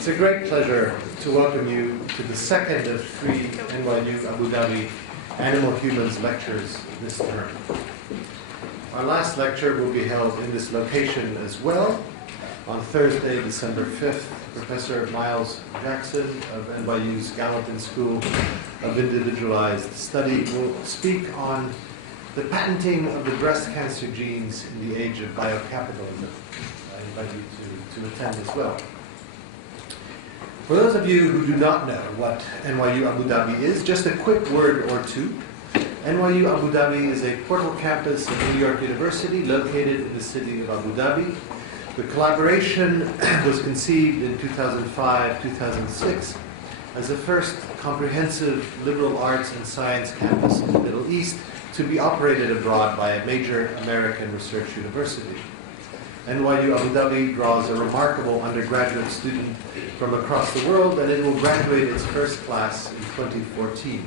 It's a great pleasure to welcome you to the second of three NYU Abu Dhabi Animal Humans lectures this term. Our last lecture will be held in this location as well. On Thursday, December 5th, Professor Miles Jackson of NYU's Gallatin School of Individualized Study will speak on the patenting of the breast cancer genes in the age of biocapitalism. I invite you to attend as well. For those of you who do not know what NYU Abu Dhabi is, just a quick word or two. NYU Abu Dhabi is a portal campus of New York University located in the city of Abu Dhabi. The collaboration was conceived in 2005-2006 as the first comprehensive liberal arts and science campus in the Middle East to be operated abroad by a major American research university. NYU Abu Dhabi draws a remarkable undergraduate student from across the world, and it will graduate its first class in 2014.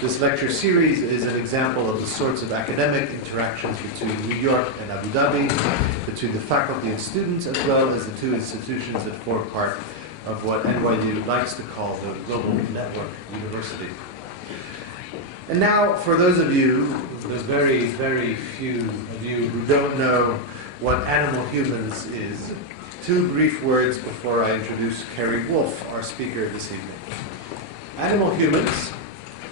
This lecture series is an example of the sorts of academic interactions between New York and Abu Dhabi, between the faculty and students, as well as the two institutions that form part of what NYU likes to call the Global Network University. And now, for those of you, those very, very few of you who don't know what animal humans is, two brief words before I introduce Cary Wolfe, our speaker this evening. Animal Humans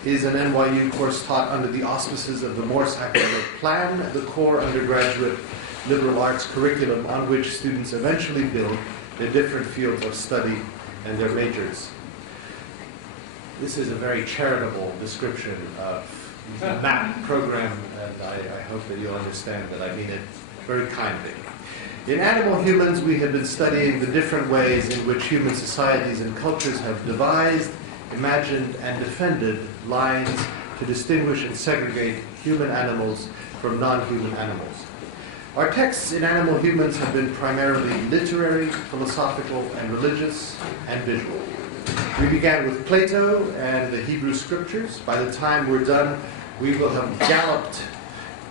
is an NYU course taught under the auspices of the Morse Academic Plan, the core undergraduate liberal arts curriculum on which students eventually build their different fields of study and their majors. This is a very charitable description of the MAP program, and I hope that you'll understand that I mean it very kindly. In Animal Humans, we have been studying the different ways in which human societies and cultures have devised, imagined, and defended lines to distinguish and segregate human animals from non-human animals. Our texts in Animal Humans have been primarily literary, philosophical, and religious, and visual. We began with Plato and the Hebrew Scriptures. By the time we're done, we will have galloped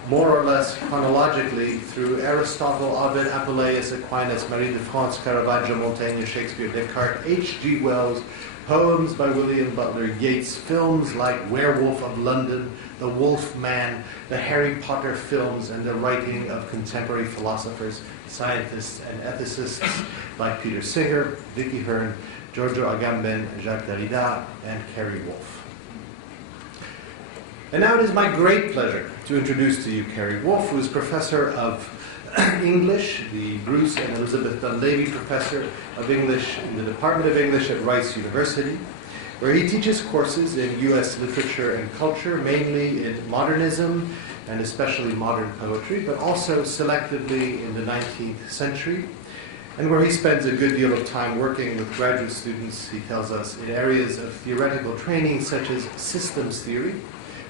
more or less chronologically through Aristotle, Ovid, Apuleius, Aquinas, Marie de France, Caravaggio, Montaigne, Shakespeare, Descartes, H.G. Wells, poems by William Butler Yeats, films like Werewolf of London, The Wolf Man, the Harry Potter films, and the writing of contemporary philosophers, scientists, and ethicists like Peter Singer, Vicky Hearn, Giorgio Agamben, Jacques Derrida, and Cary Wolfe. And now it is my great pleasure to introduce to you Cary Wolfe, who is professor of English, the Bruce and Elizabeth Dunlevie Professor of English in the Department of English at Rice University, where he teaches courses in U.S. literature and culture, mainly in modernism and especially modern poetry, but also selectively in the 19th century, and where he spends a good deal of time working with graduate students, he tells us, in areas of theoretical training such as systems theory,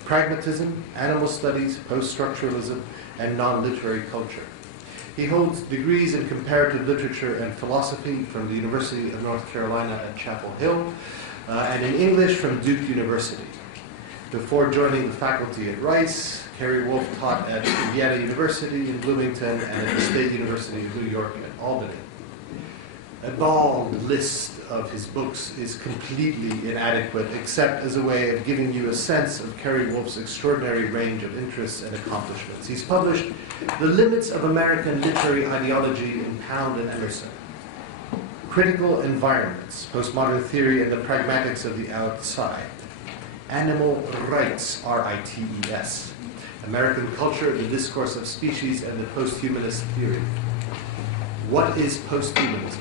pragmatism, animal studies, post-structuralism, and non-literary culture. He holds degrees in comparative literature and philosophy from the University of North Carolina at Chapel Hill, and in English from Duke University. Before joining the faculty at Rice, Cary Wolfe taught at Vienna University in Bloomington and at the State University of New York at Albany. A bald list of his books is completely inadequate, except as a way of giving you a sense of Cary Wolfe's extraordinary range of interests and accomplishments. He's published The Limits of American Literary Ideology in Pound and Emerson, Critical Environments, Postmodern Theory and the Pragmatics of the Outside, Animal Rights, R-I-T-E-S, American Culture, the Discourse of Species, and the Posthumanist Theory. What is posthumanism?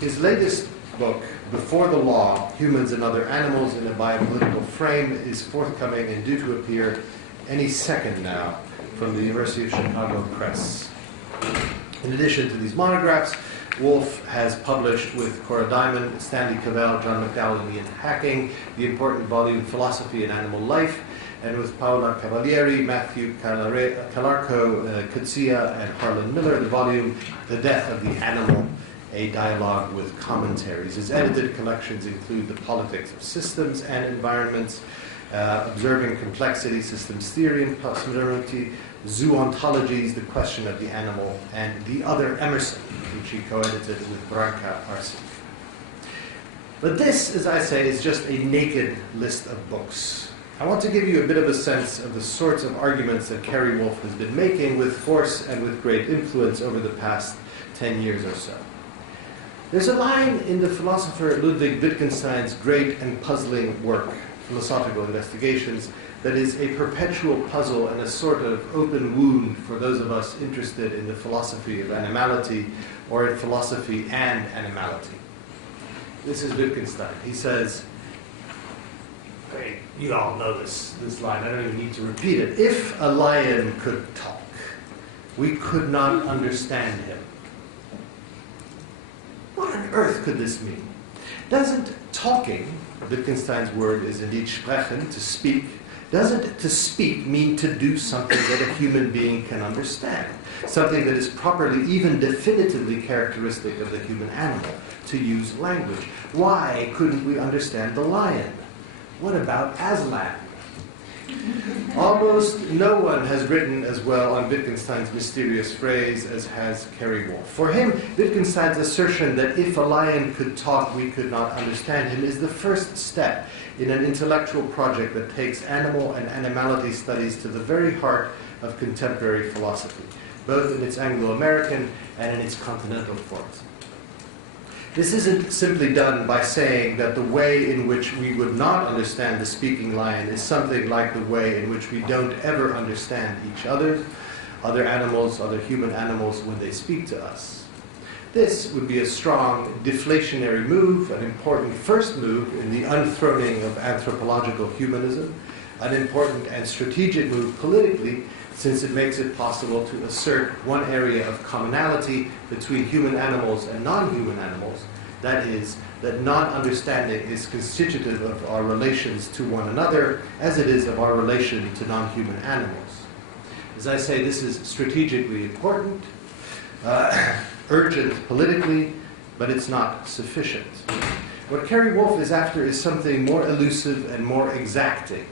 His latest book, Before the Law, Humans and Other Animals in a Biopolitical Frame, is forthcoming and due to appear any second now from the University of Chicago Press. In addition to these monographs, Wolfe has published with Cora Diamond, Stanley Cavell, John McDowell, and Ian Hacking, the important volume Philosophy and Animal Life, and with Paola Cavalieri, Matthew Calarco, Kutsia, and Harlan Miller, the volume The Death of the Animal, a dialogue with commentaries. His edited collections include The Politics of Systems and Environments, Observing Complexity, Systems Theory and Postmodernity, Zoontologies, The Question of the Animal, and The Other Emerson, which he co-edited with Branca Arce. But this, as I say, is just a naked list of books. I want to give you a bit of a sense of the sorts of arguments that Cary Wolfe has been making with force and with great influence over the past 10 years or so. There's a line in the philosopher Ludwig Wittgenstein's great and puzzling work, Philosophical Investigations, that is a perpetual puzzle and a sort of open wound for those of us interested in the philosophy of animality or in philosophy and animality. This is Wittgenstein. He says, great, you all know this line, I don't even need to repeat it. If a lion could talk, we could not understand him. What on earth could this mean? Doesn't talking, Wittgenstein's word is indeed sprechen, to speak, doesn't to speak mean to do something that a human being can understand? Something that is properly, even definitively characteristic of the human animal, to use language. Why couldn't we understand the lion? What about Aslan? Almost no one has written as well on Wittgenstein's mysterious phrase as has Cary Wolfe. For him, Wittgenstein's assertion that if a lion could talk, we could not understand him is the first step in an intellectual project that takes animal and animality studies to the very heart of contemporary philosophy, both in its Anglo-American and in its continental forms. This isn't simply done by saying that the way in which we would not understand the speaking lion is something like the way in which we don't ever understand each other, other animals, other human animals, when they speak to us. This would be a strong deflationary move, an important first move in the unthroning of anthropological humanism, an important and strategic move politically, since it makes it possible to assert one area of commonality between human animals and non-human animals, that is, that non-understanding is constitutive of our relations to one another as it is of our relation to non-human animals. As I say, this is strategically important, urgent politically, but it's not sufficient. What Cary Wolfe is after is something more elusive and more exacting.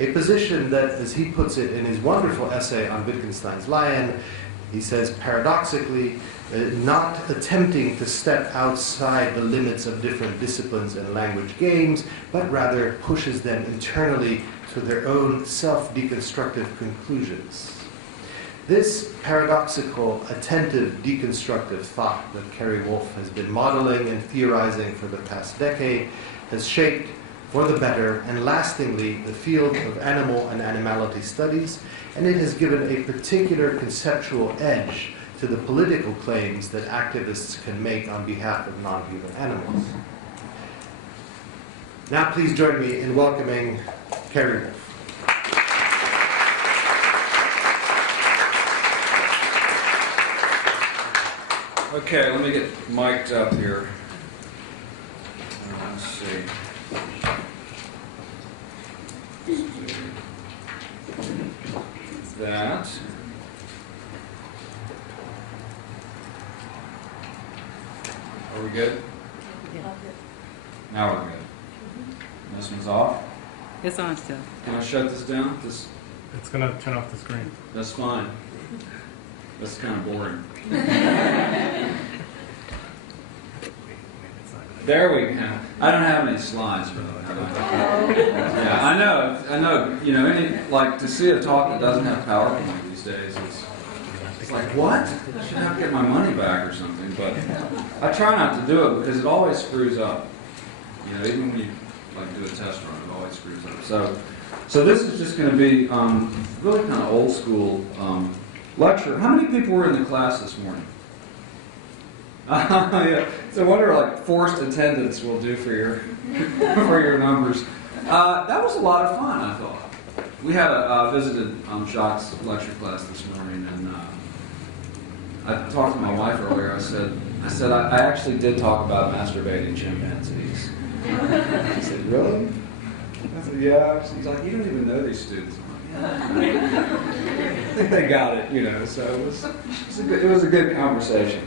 A position that, as he puts it in his wonderful essay on Wittgenstein's lion, he says paradoxically, not attempting to step outside the limits of different disciplines and language games, but rather pushes them internally to their own self-deconstructive conclusions. This paradoxical, attentive, deconstructive thought that Cary Wolfe has been modeling and theorizing for the past decade has shaped, for the better and lastingly, the field of animal and animality studies, and it has given a particular conceptual edge to the political claims that activists can make on behalf of non-human animals. Now please join me in welcoming Cary Wolfe. Okay, let me get mic'd up here. Let's see. That. Are we good? Yeah. Now we're good. This one's off. It's on still. Can I shut this down? It's going to turn off the screen. That's fine. That's kind of boring. There we go. I don't have any slides for that. Yeah, I know. You know, like to see a talk that doesn't have PowerPoint these days it's like, what? I should have to get my money back or something. But I try not to do it because it always screws up. You know, even when you like do a test run, it always screws up. So this is just going to be really kind of old school lecture. How many people were in the class this morning? Yeah. So I wonder, like, forced attendance will do for your for your numbers. That was a lot of fun, I thought. We had visited Jacques' lecture class this morning, and I talked to my wife earlier. I said I actually did talk about masturbating chimpanzees. She said, "Really?" I said, "Yeah." She's like, "You don't even know these students." I'm like, yeah. I think they got it, you know. So it was a good conversation.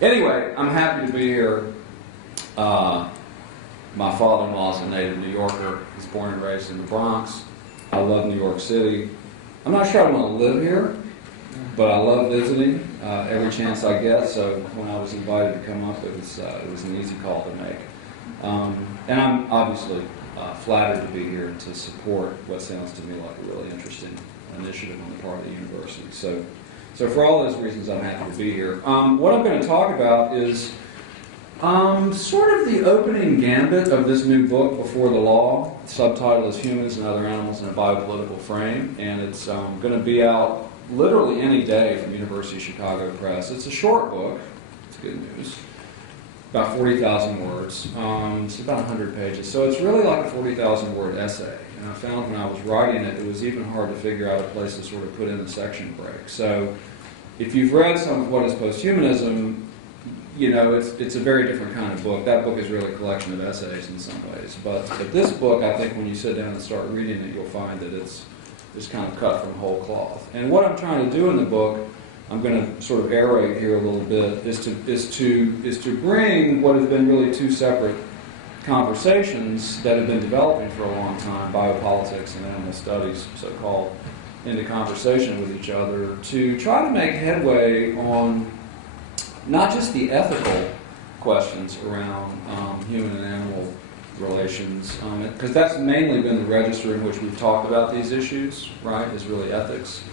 Anyway, I'm happy to be here. My father-in-law is a native New Yorker. He's born and raised in the Bronx. I love New York City. I'm not sure I want to live here, but I love visiting every chance I get. So when I was invited to come up, it was an easy call to make. And I'm obviously flattered to be here to support what sounds to me like a really interesting initiative on the part of the university. So for all those reasons, I'm happy to be here. What I'm going to talk about is sort of the opening gambit of this new book, Before the Law. The subtitle is Humans and Other Animals in a Biopolitical Frame, and it's going to be out literally any day from University of Chicago Press. It's a short book. It's good news. About 40,000 words. It's about 100 pages. So it's really like a 40,000 word essay. And I found when I was writing it, it was even hard to figure out a place to sort of put in the section break. So if you've read some of What is Posthumanism, you know, it's a very different kind of book. That book is really a collection of essays in some ways. But this book, I think when you sit down and start reading it, you'll find that it's kind of cut from whole cloth. And what I'm trying to do in the book, I'm going to sort of aerate here a little bit, is to bring what has been really two separate conversations that have been developing for a long time, biopolitics and animal studies, so-called, into conversation with each other, to try to make headway on not just the ethical questions around human and animal relations, because that's mainly been the register in which we've talked about these issues, right, is really ethics.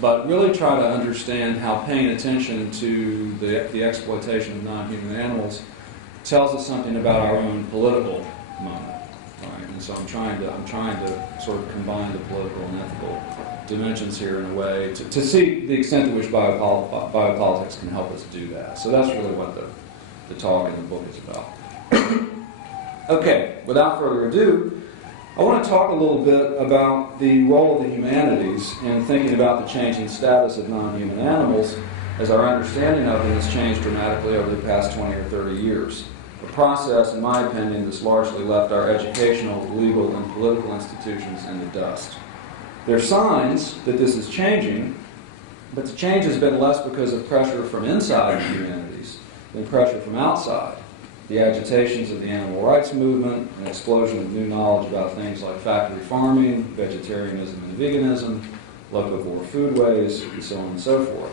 But really try to understand how paying attention to the exploitation of non-human animals tells us something about our own political moment, right? And so I'm trying to sort of combine the political and ethical dimensions here in a way to see the extent to which biopolitics can help us do that. So that's really what the talk in the book is about. Okay, without further ado, I want to talk a little bit about the role of the humanities in thinking about the changing status of non-human animals, as our understanding of them has changed dramatically over the past 20 or 30 years. A process, in my opinion, that's largely left our educational, legal, and political institutions in the dust. There are signs that this is changing, but the change has been less because of pressure from inside the humanities than pressure from outside. The agitations of the animal rights movement, an explosion of new knowledge about things like factory farming, vegetarianism and veganism, locavore foodways, and so on and so forth.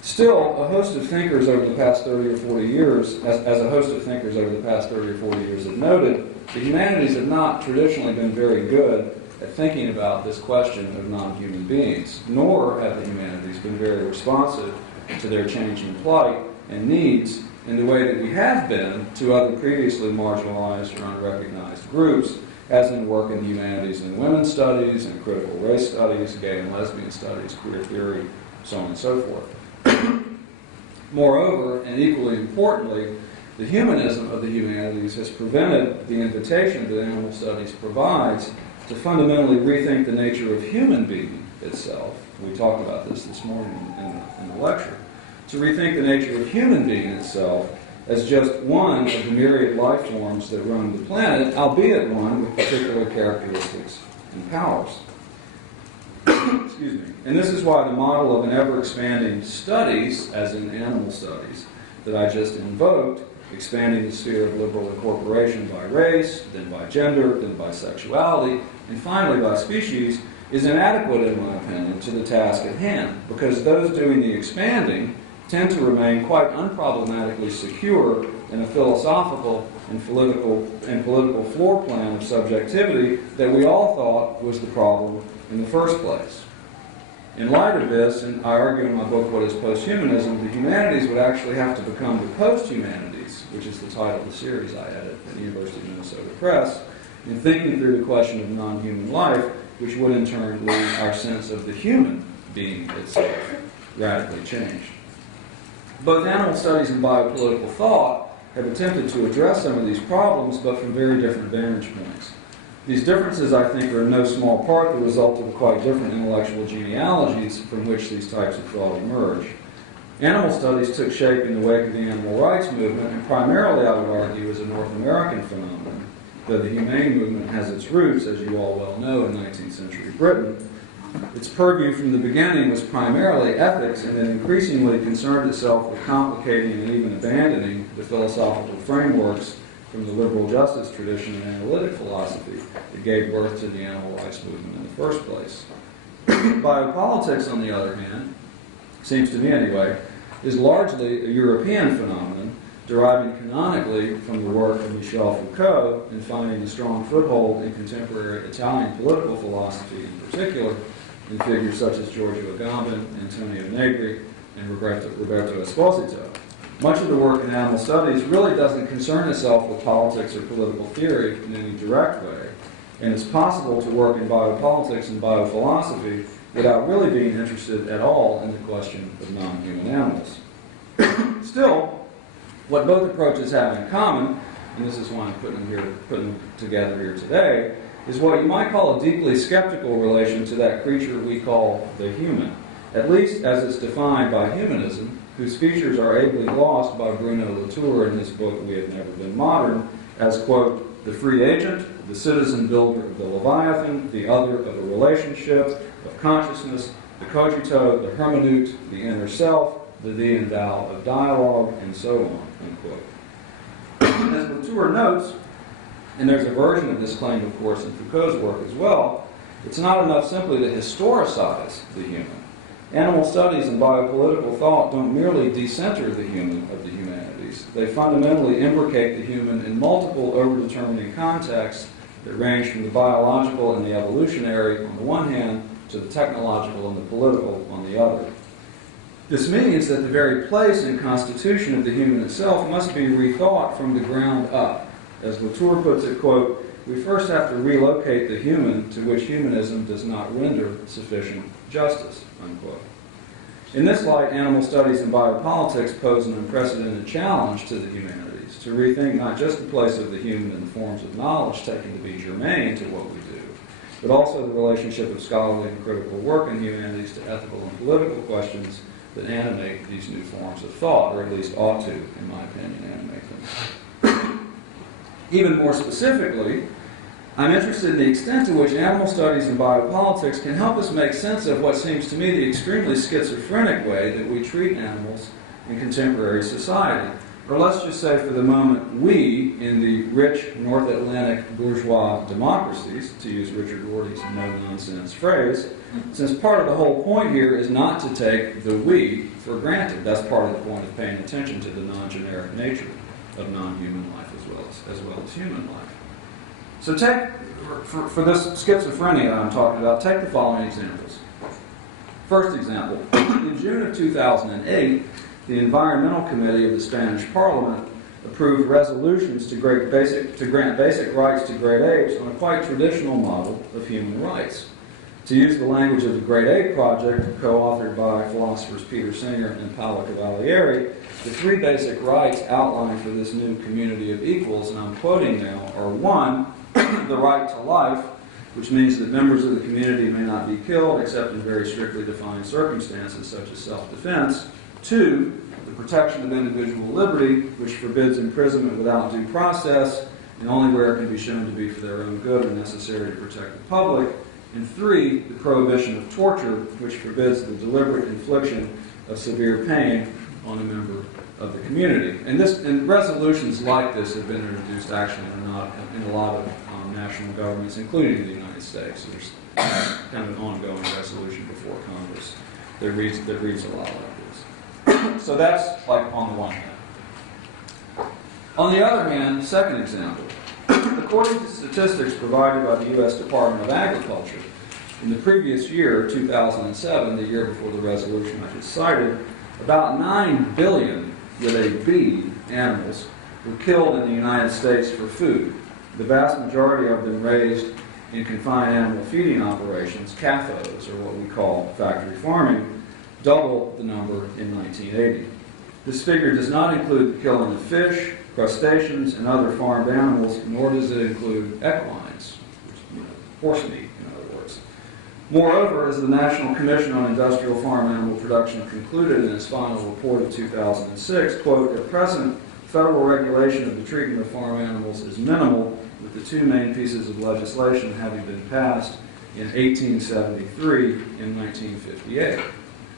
Still, a host of thinkers over the past 30 or 40 years, as a host of thinkers over the past 30 or 40 years have noted, the humanities have not traditionally been very good at thinking about this question of non-human beings, nor have the humanities been very responsive to their changing plight and needs in the way that we have been to other previously marginalized or unrecognized groups, as in work in the humanities and women's studies, and critical race studies, gay and lesbian studies, queer theory, so on and so forth. Moreover, and equally importantly, the humanism of the humanities has prevented the invitation that animal studies provides to fundamentally rethink the nature of human being itself. We talked about this morning in the lecture. To rethink the nature of human being itself as just one of the myriad life forms that roam the planet, albeit one with particular characteristics and powers. Excuse me. And this is why the model of an ever-expanding studies, as in animal studies, that I just invoked, expanding the sphere of liberal incorporation by race, then by gender, then by sexuality, and finally by species, is inadequate, in my opinion, to the task at hand, because those doing the expanding tend to remain quite unproblematically secure in a philosophical and political floor plan of subjectivity that we all thought was the problem in the first place. In light of this, and I argue in my book, What is Posthumanism, the humanities would actually have to become the post-humanities, which is the title of the series I edit at the University of Minnesota Press, in thinking through the question of non-human life, which would in turn leave our sense of the human being itself radically changed. Both animal studies and biopolitical thought have attempted to address some of these problems, but from very different vantage points. These differences, I think, are in no small part the result of quite different intellectual genealogies from which these types of thought emerge. Animal studies took shape in the wake of the animal rights movement, and primarily, I would argue, as a North American phenomenon, though the humane movement has its roots, as you all well know, in 19th century Britain. Its purview from the beginning was primarily ethics, and then increasingly concerned itself with complicating and even abandoning the philosophical frameworks from the liberal justice tradition and analytic philosophy that gave birth to the animal rights movement in the first place. Biopolitics, on the other hand, seems to me anyway, is largely a European phenomenon, deriving canonically from the work of Michel Foucault and finding a strong foothold in contemporary Italian political philosophy in particular, in figures such as Giorgio Agamben, Antonio Negri, and Roberto Esposito. Much of the work in animal studies really doesn't concern itself with politics or political theory in any direct way, and it's possible to work in biopolitics and biophilosophy without really being interested at all in the question of non-human animals. Still, what both approaches have in common, and this is why I'm putting them together here today, is what you might call a deeply skeptical relation to that creature we call the human, at least as it's defined by humanism, whose features are ably glossed by Bruno Latour in his book We Have Never Been Modern as, quote, the free agent, the citizen builder of the Leviathan, the other of a relationship, of consciousness, the cogito, the hermeneute, the inner self, the thee and thou of dialogue, and so on, unquote. As Latour notes, and there's a version of this claim, of course, in Foucault's work as well, it's not enough simply to historicize the human. Animal studies and biopolitical thought don't merely decenter the human of the humanities. They fundamentally imbricate the human in multiple overdetermining contexts that range from the biological and the evolutionary on the one hand to the technological and the political on the other. This means that the very place and constitution of the human itself must be rethought from the ground up. As Latour puts it, quote, we first have to relocate the human to which humanism does not render sufficient justice, unquote. In this light, animal studies and biopolitics pose an unprecedented challenge to the humanities, to rethink not just the place of the human in the forms of knowledge taken to be germane to what we do, but also the relationship of scholarly and critical work in humanities to ethical and political questions that animate these new forms of thought, or at least ought to, in my opinion, animate them. Even more specifically, I'm interested in the extent to which animal studies and biopolitics can help us make sense of what seems to me the extremely schizophrenic way that we treat animals in contemporary society. Or let's just say for the moment, we, in the rich North Atlantic bourgeois democracies, to use Richard Rorty's no-nonsense phrase, since part of the whole point here is not to take the we for granted. That's part of the point of paying attention to the non-generic nature of non-human life as well as human life. So take, for this schizophrenia I'm talking about, take the following examples. First example, in June of 2008, the Environmental Committee of the Spanish Parliament approved resolutions to grant basic rights to great apes on a quite traditional model of human rights. To use the language of the Great Ape Project, co-authored by philosophers Peter Singer and Paolo Cavalieri, the three basic rights outlined for this new community of equals, and I'm quoting now, are one, the right to life, which means that members of the community may not be killed except in very strictly defined circumstances such as self-defense. Two, the protection of individual liberty, which forbids imprisonment without due process and only where it can be shown to be for their own good and necessary to protect the public. And three, the prohibition of torture, which forbids the deliberate infliction of severe pain on a member of the community. And resolutions like this have been introduced actually in a lot of national governments, including the United States. There's kind of an ongoing resolution before Congress that reads a lot like this. So that's like on the one hand. On the other hand, second example, according to statistics provided by the U.S. Department of Agriculture, in the previous year, 2007, the year before the resolution I just cited, about 9 billion, with a B, animals were killed in the United States for food. The vast majority of them raised in confined animal feeding operations, CAFOs, or what we call factory farming, double the number in 1980. This figure does not include the killing of fish, crustaceans, and other farmed animals, nor does it include equines, horse meat, in other words. Moreover, as the National Commission on Industrial Farm Animal Production concluded in its final report of 2006, quote, at present, federal regulation of the treatment of farm animals is minimal, with the two main pieces of legislation having been passed in 1873 and 1958.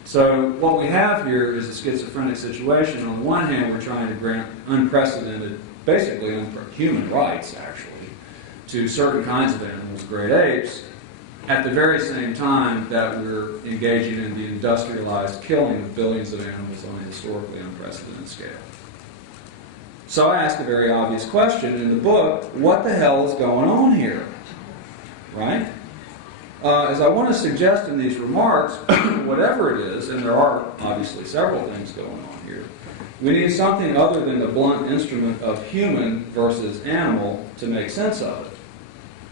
So what we have here is a schizophrenic situation. On the one hand, we're trying to grant unprecedented, basically human rights, actually, to certain kinds of animals, great apes, at the very same time that we're engaging in the industrialized killing of billions of animals on a historically unprecedented scale. So I ask a very obvious question in the book: what the hell is going on here? Right? As I want to suggest in these remarks, whatever it is, and there are obviously several things going on here, we need something other than the blunt instrument of human versus animal to make sense of it.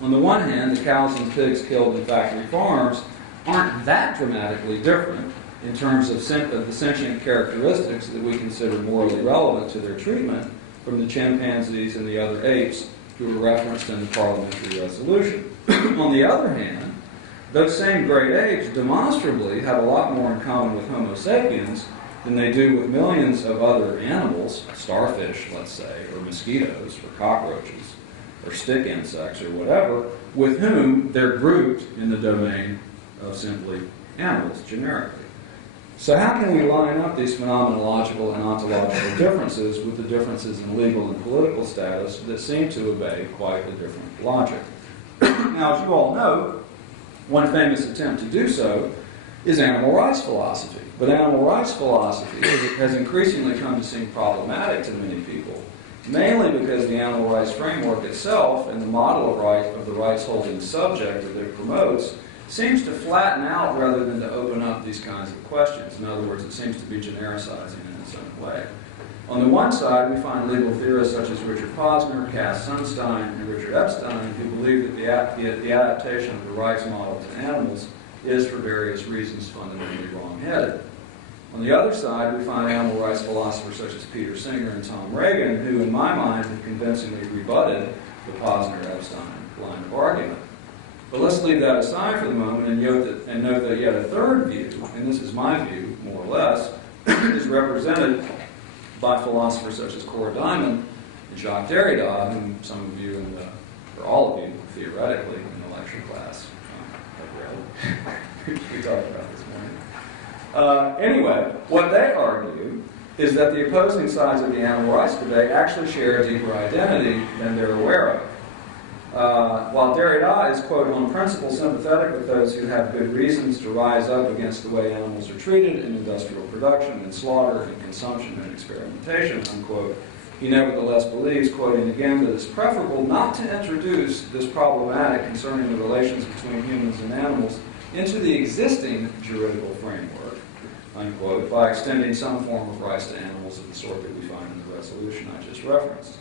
On the one hand, the cows and pigs killed in factory farms aren't that dramatically different in terms of the sentient characteristics that we consider morally relevant to their treatment from the chimpanzees and the other apes who were referenced in the parliamentary resolution. On the other hand, those same great apes demonstrably have a lot more in common with Homo sapiens than they do with millions of other animals, starfish, let's say, or mosquitoes, or cockroaches, or stick insects, or whatever, with whom they're grouped in the domain of simply animals, generically. So how can we line up these phenomenological and ontological differences with the differences in legal and political status that seem to obey quite a different logic? Now, as you all know, one famous attempt to do so is animal rights philosophy. But animal rights philosophy has increasingly come to seem problematic to many people, mainly because the animal rights framework itself and the model of the rights-holding subject that it promotes seems to flatten out rather than to open up these kinds of questions. In other words, it seems to be genericizing in its own way. On the one side, we find legal theorists such as Richard Posner, Cass Sunstein, and Richard Epstein who believe that the adaptation of the rights model to animals is, for various reasons, fundamentally wrong-headed. On the other side, we find animal rights philosophers such as Peter Singer and Tom Reagan, who, in my mind, have convincingly rebutted the Posner-Epstein line of argument. But let's leave that aside for the moment and note that yet a third view, and this is my view, more or less, is represented by philosophers such as Cora Diamond and Jacques Derrida, whom some of you, or all of you, theoretically, in the lecture class have read. We talked about this morning. Anyway, what they argue is that the opposing sides of the animal rights debate actually share a deeper identity than they're aware of. While Derrida is, quote, on principle sympathetic with those who have good reasons to rise up against the way animals are treated in industrial production and slaughter and consumption and experimentation, unquote, he nevertheless believes, quoting again, that it's preferable not to introduce this problematic concerning the relations between humans and animals into the existing juridical framework, unquote, by extending some form of rights to animals of the sort that we find in the resolution I just referenced.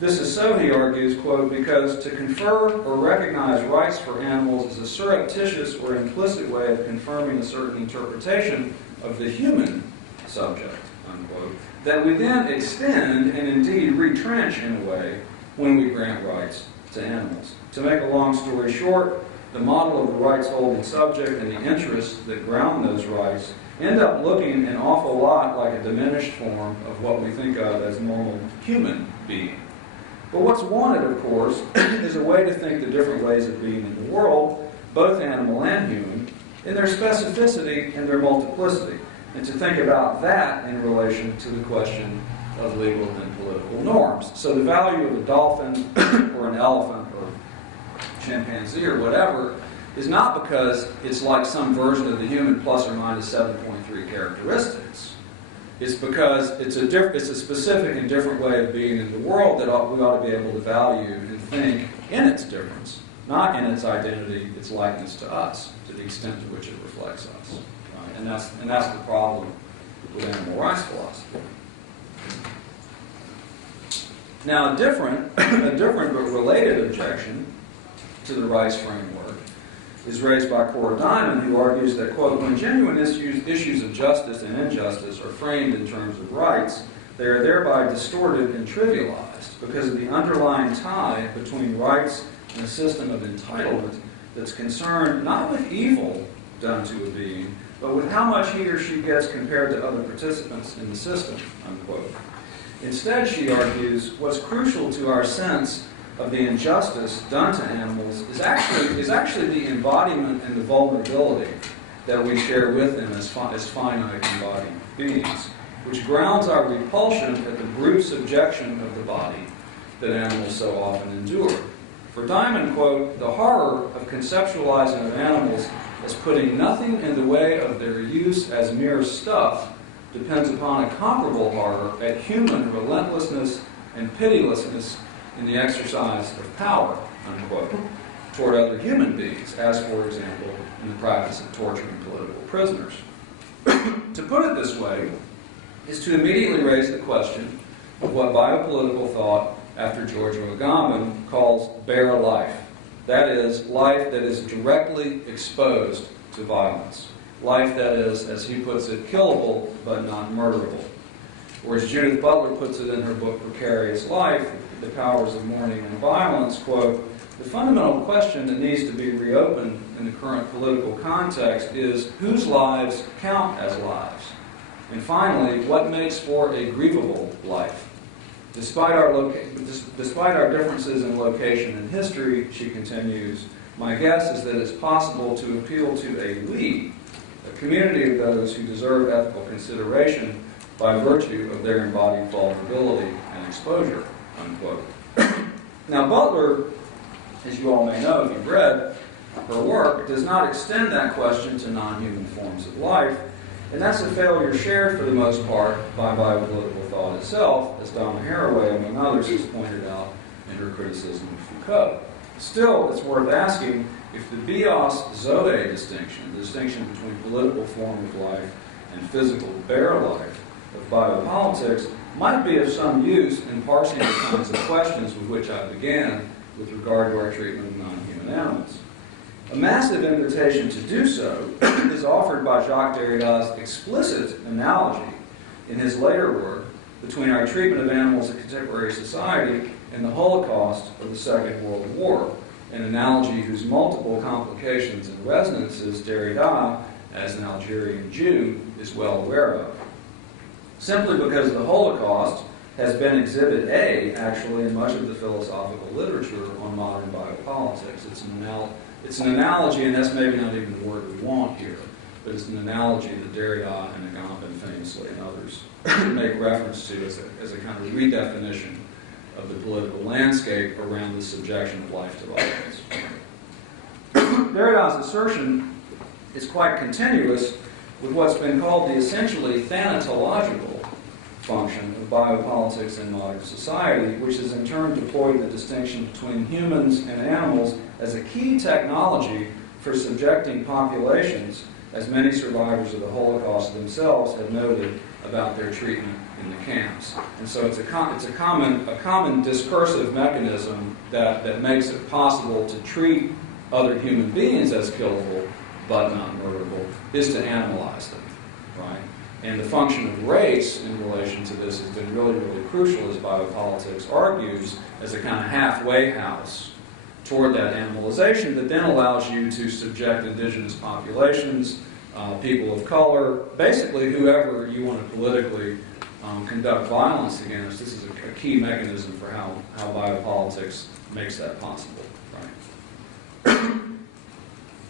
This is so, he argues, quote, because to confer or recognize rights for animals is a surreptitious or implicit way of confirming a certain interpretation of the human subject, unquote, that we then extend and indeed retrench in a way when we grant rights to animals. To make a long story short, the model of the rights-holding subject and the interests that ground those rights end up looking an awful lot like a diminished form of what we think of as normal human being. But what's wanted, of course, is a way to think the different ways of being in the world, both animal and human, in their specificity and their multiplicity, and to think about that in relation to the question of legal and political norms. So the value of a dolphin or an elephant or chimpanzee or whatever is not because it's like some version of the human plus or minus 7.3 characteristics. It's because it's a specific and different way of being in the world that we ought to be able to value and think in its difference, not in its identity, its likeness to us, to the extent to which it reflects us. Right? And that's the problem with animal rights philosophy. Now, a different but related objection to the rights framework is raised by Cora Diamond, who argues that, quote, when genuine issues of justice and injustice are framed in terms of rights, they are thereby distorted and trivialized because of the underlying tie between rights and a system of entitlement that's concerned not with evil done to a being, but with how much he or she gets compared to other participants in the system, unquote. Instead, she argues, what's crucial to our sense of the injustice done to animals is actually the embodiment and the vulnerability that we share with them as finite embodied beings, which grounds our repulsion at the brute subjection of the body that animals so often endure. For Diamond, quote, the horror of conceptualizing of animals as putting nothing in the way of their use as mere stuff depends upon a comparable horror at human relentlessness and pitilessness in the exercise of power, unquote, toward other human beings, as, for example, in the practice of torturing political prisoners. To put it this way is to immediately raise the question of what biopolitical thought, after Giorgio Agamben, calls bare life. That is, life that is directly exposed to violence. Life that is, as he puts it, killable but not murderable. Or as Judith Butler puts it in her book Precarious Life, The Powers of Mourning and Violence, quote, the fundamental question that needs to be reopened in the current political context is whose lives count as lives? And finally, what makes for a grievable life? Despite our differences in location and history, she continues, my guess is that it's possible to appeal to a we, a community of those who deserve ethical consideration by virtue of their embodied vulnerability and exposure, unquote. Now, Butler, as you all may know if you've read her work, does not extend that question to non-human forms of life, and that's a failure shared for the most part by biopolitical thought itself, as Donna Haraway, among others, has pointed out in her criticism of Foucault. Still, it's worth asking if the bios-zoe distinction, the distinction between political form of life and physical bare life of biopolitics, might be of some use in parsing the kinds of questions with which I began with regard to our treatment of non-human animals. A massive invitation to do so is offered by Jacques Derrida's explicit analogy in his later work between our treatment of animals in contemporary society and the Holocaust of the Second World War, an analogy whose multiple complications and resonances Derrida, as an Algerian Jew, is well aware of. Simply because the Holocaust has been Exhibit A, actually, in much of the philosophical literature on modern biopolitics. It's an analogy, and that's maybe not even the word we want here, but it's an analogy that Derrida and Agamben famously and others make reference to as a kind of redefinition of the political landscape around the subjection of life to violence. Derrida's assertion is quite continuous with what's been called the essentially thanatological function of biopolitics in modern society, which has in turn deployed the distinction between humans and animals as a key technology for subjecting populations, as many survivors of the Holocaust themselves have noted about their treatment in the camps. And so it's a common discursive mechanism that makes it possible to treat other human beings as killable but not murderable, is to animalize them, right? And the function of race in relation to this has been really, really crucial, as biopolitics argues, as a kind of halfway house toward that animalization that then allows you to subject indigenous populations, people of color, basically whoever you want to politically conduct violence against. This is a key mechanism for how biopolitics makes that possible, right?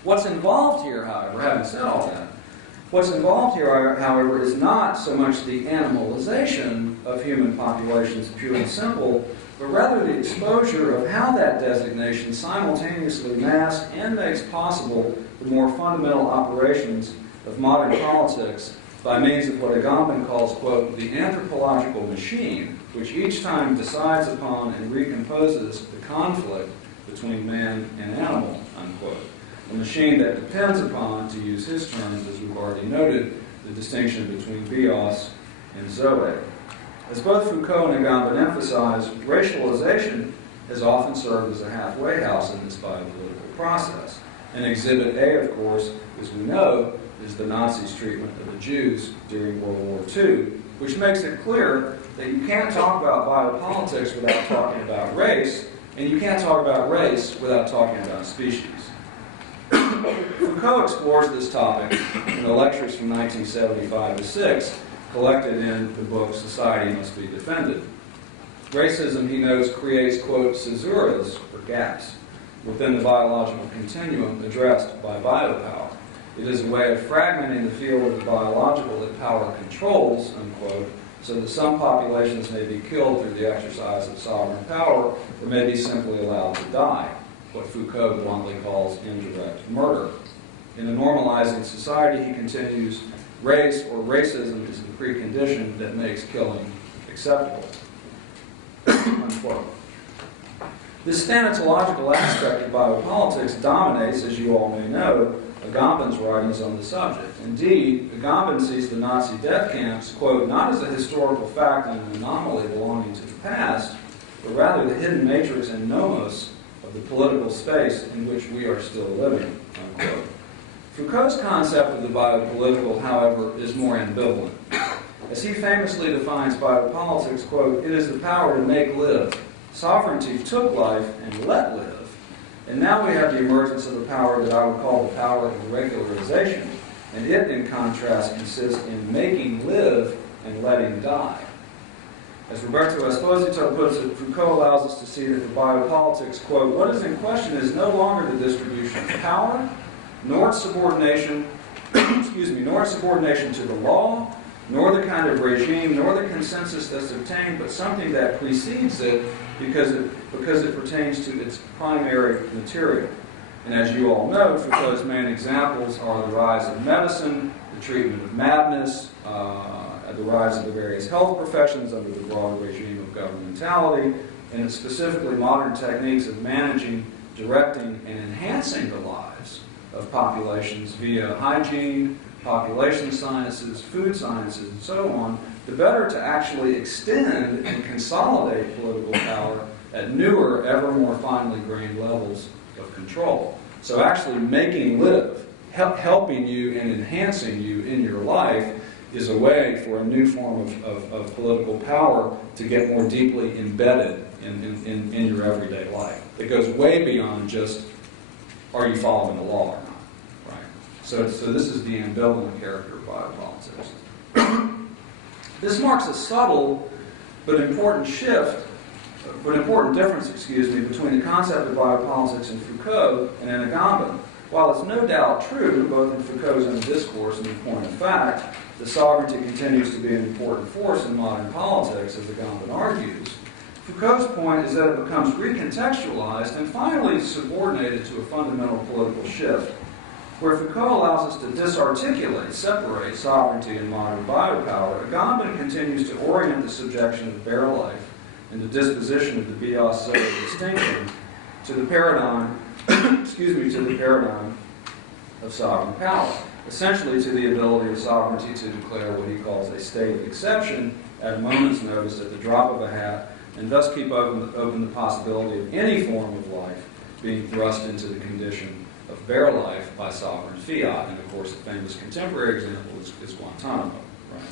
What's involved here, however, having said all that, what's involved here, however, is not so much the animalization of human populations, pure and simple, but rather the exposure of how that designation simultaneously masks and makes possible the more fundamental operations of modern politics by means of what Agamben calls, quote, the anthropological machine, which each time decides upon and recomposes the conflict between man and animal, unquote. A machine that depends upon, to use his terms, as we've already noted, the distinction between bios and zoe. As both Foucault and Agamben emphasize, racialization has often served as a halfway house in this biopolitical process. And Exhibit A, of course, as we know, is the Nazis' treatment of the Jews during World War II, which makes it clear that you can't talk about biopolitics without talking about race, and you can't talk about race without talking about species. Foucault explores this topic in the lectures from 1975 to 6, collected in the book Society Must Be Defended. Racism, he notes, creates, quote, caesuras, or gaps, within the biological continuum addressed by biopower. It is a way of fragmenting the field of the biological that power controls, unquote, so that some populations may be killed through the exercise of sovereign power or may be simply allowed to die, what Foucault bluntly calls indirect murder. In a normalizing society, he continues, race or racism is the precondition that makes killing acceptable. unquote. This thanatological aspect of biopolitics dominates, as you all may know, Agamben's writings on the subject. Indeed, Agamben sees the Nazi death camps, quote, not as a historical fact and an anomaly belonging to the past, but rather the hidden matrix and nomos of the political space in which we are still living, unquote. Foucault's concept of the biopolitical, however, is more ambivalent. As he famously defines biopolitics, quote, it is the power to make live. Sovereignty took life and let live. And now we have the emergence of a power that I would call the power of regularization. And it, in contrast, consists in making live and letting die. As Roberto Esposito puts it, Foucault allows us to see that for biopolitics, quote, what is in question is no longer the distribution of power, nor its subordination, nor its subordination to the law, nor the kind of regime, nor the consensus that's obtained, but something that precedes it because it pertains to its primary material. And as you all know, Foucault's main examples are the rise of medicine, the treatment of madness, the rise of the various health professions under the broad regime of governmentality, and specifically modern techniques of managing, directing, and enhancing the lives of populations via hygiene, population sciences, food sciences, and so on, the better to actually extend and consolidate political power at newer, ever more finely grained levels of control. So actually making live, helping you and enhancing you in your life is a way for a new form of political power to get more deeply embedded in your everyday life. It goes way beyond just, are you following the law or not? Right? So this is the ambivalent character of biopolitics. This marks a subtle but important difference, between the concept of biopolitics in Foucault and in Agamben. While it's no doubt true, both in Foucault's own discourse and in point of fact, that sovereignty continues to be an important force in modern politics, as Agamben argues, Foucault's point is that it becomes recontextualized and finally subordinated to a fundamental political shift. Where Foucault allows us to disarticulate, separate sovereignty and modern biopower, Agamben continues to orient the subjection of bare life and the disposition of the bios distinction to the paradigm, to the paradigm of sovereign power, essentially to the ability of sovereignty to declare what he calls a state of exception at a moment's notice at the drop of a hat, and thus keep open the possibility of any form of life being thrust into the condition of bare life by sovereign fiat. And of course, a famous contemporary example is Guantanamo. Right?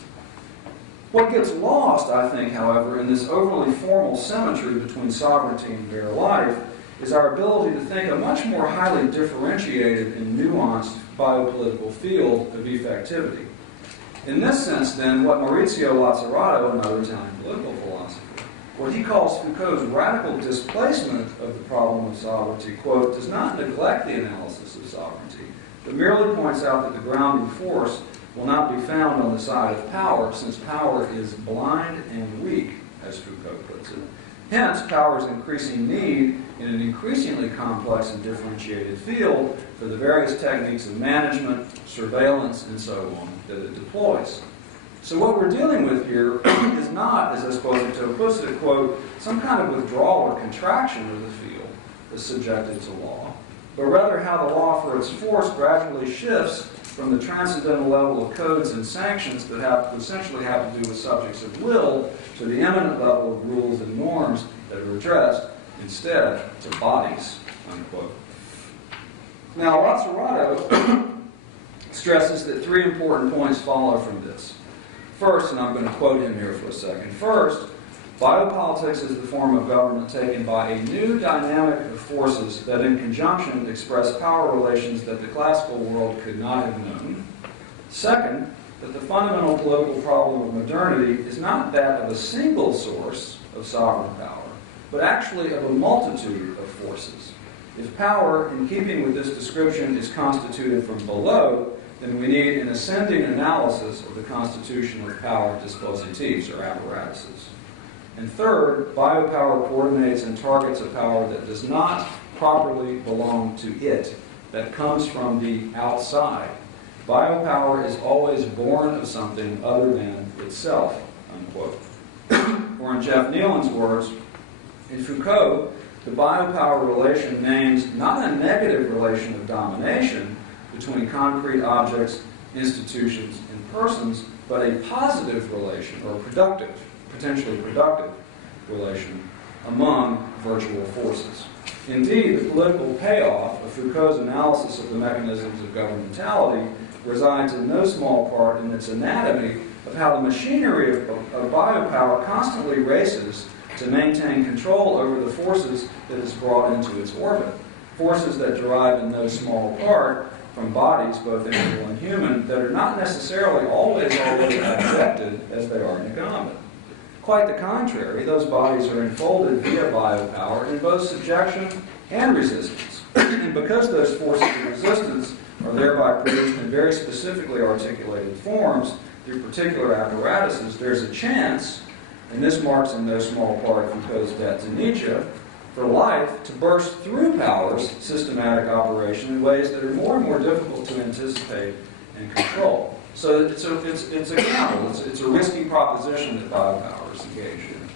What gets lost, I think, however, in this overly formal symmetry between sovereignty and bare life is our ability to think a much more highly differentiated and nuanced biopolitical field of effectivity. In this sense, then, what Maurizio Lazzarato, another Italian political philosopher, what he calls Foucault's radical displacement of the problem of sovereignty, quote, does not neglect the analysis of sovereignty, but merely points out that the grounding force will not be found on the side of power, since power is blind and weak, as Foucault puts it. Hence, power's increasing need in an increasingly complex and differentiated field for the various techniques of management, surveillance, and so on that it deploys. So what we're dealing with here is not, as Esposito puts it, quote, some kind of withdrawal or contraction of the field that's subjected to law, but rather how the law for its force gradually shifts from the transcendental level of codes and sanctions that essentially have to do with subjects of will to the eminent level of rules and norms that are addressed instead to bodies, unquote. Now, Lazzarato stresses that three important points follow from this. First, and I'm going to quote him here for a second. First, biopolitics is the form of government taken by a new dynamic of forces that in conjunction express power relations that the classical world could not have known. Second, that the fundamental political problem of modernity is not that of a single source of sovereign power, but actually of a multitude of forces. If power, in keeping with this description, is constituted from below, then we need an ascending analysis of the constitution of power dispositives, or apparatuses. And third, biopower coordinates and targets a power that does not properly belong to it, that comes from the outside. Biopower is always born of something other than itself, unquote. Or in Jeff Nealon's words, In Foucault, the biopower relation names not a negative relation of domination between concrete objects, institutions, and persons, but a positive relation, or productive, potentially productive relation among virtual forces. Indeed, the political payoff of Foucault's analysis of the mechanisms of governmentality resides in no small part in its anatomy of how the machinery of biopower constantly races to maintain control over the forces that it's brought into its orbit, forces that derive in no small part from bodies, both animal and human, that are not necessarily always accepted as they are in Agamben. Quite the contrary, those bodies are enfolded via biopower in both subjection and resistance. And because those forces of resistance are thereby produced in very specifically articulated forms through particular apparatuses, there's a chance, and this marks in no small part Foucault's debt to Nietzsche, for life to burst through power's systematic operation in ways that are more and more difficult to anticipate and control. So it's a gamble. It's a risky proposition that biopower is engaged in.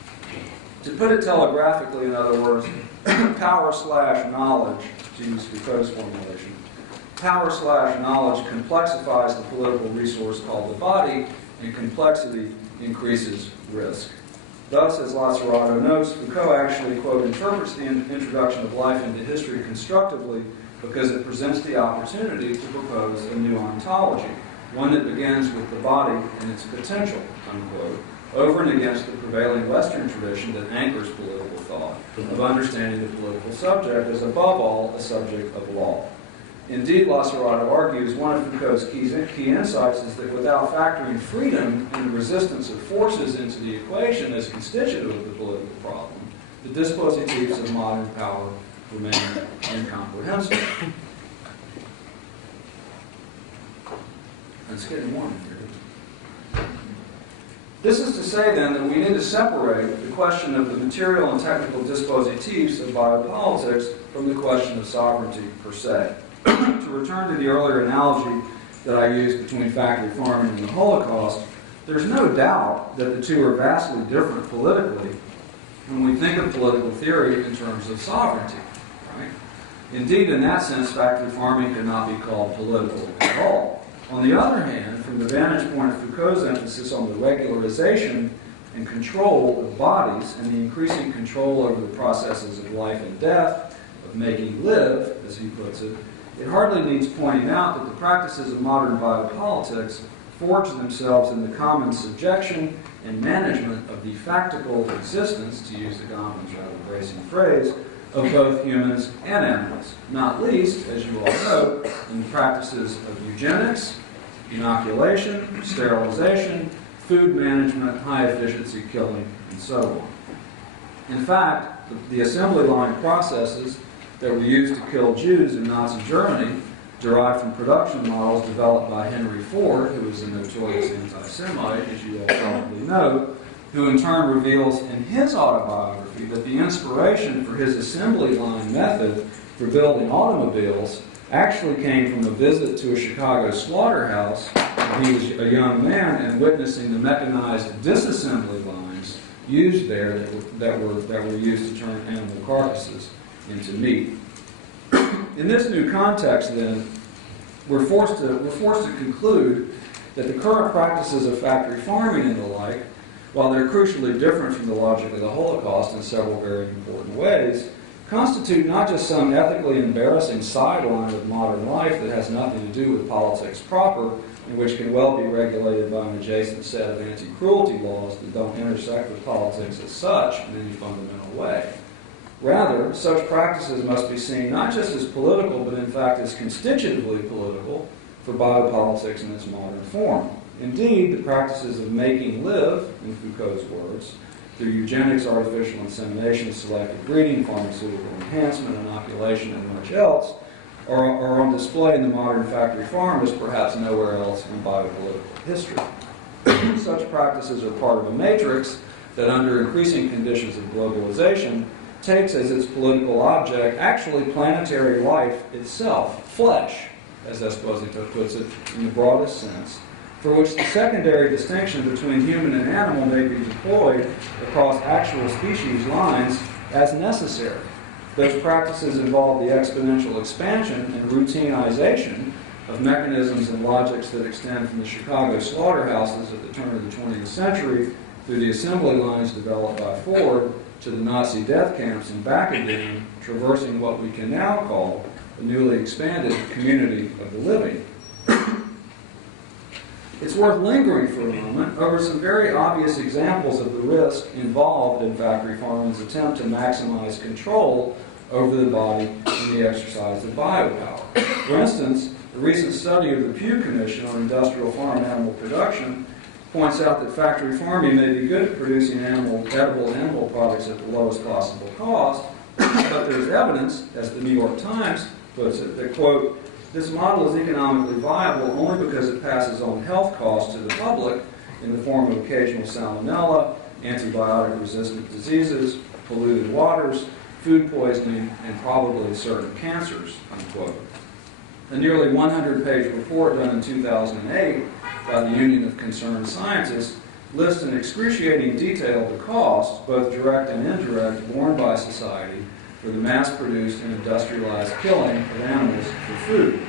To put it telegraphically, in other words, power/knowledge, to use Foucault's formulation, power/knowledge complexifies the political resource called the body, and complexity increases risk. Thus, as Lazzarato notes, Foucault actually, quote, interprets the introduction of life into history constructively because it presents the opportunity to propose a new ontology, one that begins with the body and its potential, unquote, over and against the prevailing Western tradition that anchors political thought, of understanding the political subject as above all a subject of law. Indeed, Lazzarato argues one of Foucault's key insights is that without factoring freedom and the resistance of forces into the equation as constitutive of the political problem, the dispositives of modern power remain incomprehensible. It's getting warm here. This is to say, then, that we need to separate the question of the material and technical dispositives of biopolitics from the question of sovereignty per se. To return to the earlier analogy that I used between factory farming and the Holocaust, there's no doubt that the two are vastly different politically when we think of political theory in terms of sovereignty. Right? Indeed, in that sense, factory farming cannot be called political at all. On the other hand, from the vantage point of Foucault's emphasis on the regularization and control of bodies and the increasing control over the processes of life and death, of making live, as he puts it, it hardly needs pointing out that the practices of modern biopolitics forge themselves in the common subjection and management of the factical existence, to use Agamben's rather bracing phrase, of both humans and animals, not least, as you all know, in the practices of eugenics, inoculation, sterilization, food management, high-efficiency killing, and so on. In fact, the assembly line processes that were used to kill Jews in Nazi Germany derived from production models developed by Henry Ford, who was a notorious anti-Semite, as you all probably know, who in turn reveals in his autobiography that the inspiration for his assembly line method for building automobiles actually came from a visit to a Chicago slaughterhouse when he was a young man and witnessing the mechanized disassembly lines used there that were used to turn animal carcasses into meat. In this new context, then, we're forced to conclude that the current practices of factory farming and the like, while they're crucially different from the logic of the Holocaust in several very important ways, constitute not just some ethically embarrassing sideline of modern life that has nothing to do with politics proper, and which can well be regulated by an adjacent set of anti-cruelty laws that don't intersect with politics as such in any fundamental way. Rather, such practices must be seen not just as political, but in fact as constitutively political for biopolitics in its modern form. Indeed, the practices of making live, in Foucault's words, through eugenics, artificial insemination, selective breeding, pharmaceutical enhancement, inoculation, and much else, are on display in the modern factory farm as perhaps nowhere else in biopolitical history. Such practices are part of a matrix that, under increasing conditions of globalization, takes as its political object actually planetary life itself, flesh, as Esposito puts it, in the broadest sense, for which the secondary distinction between human and animal may be deployed across actual species lines as necessary. Those practices involve the exponential expansion and routinization of mechanisms and logics that extend from the Chicago slaughterhouses at the turn of the 20th century through the assembly lines developed by Ford to the Nazi death camps and back again, traversing what we can now call the newly expanded community of the living. It's worth lingering for a moment over some very obvious examples of the risk involved in factory farming's attempt to maximize control over the body in the exercise of biopower. For instance, a recent study of the Pew Commission on Industrial Farm Animal Production points out that factory farming may be good at producing edible animal products at the lowest possible cost, but there's evidence, as the New York Times puts it, that, quote, this model is economically viable only because it passes on health costs to the public in the form of occasional salmonella, antibiotic-resistant diseases, polluted waters, food poisoning, and probably certain cancers, unquote. A nearly 100-page report done in 2008 by the Union of Concerned Scientists lists in excruciating detail the costs, both direct and indirect, borne by society for the mass-produced and industrialized killing of animals for food.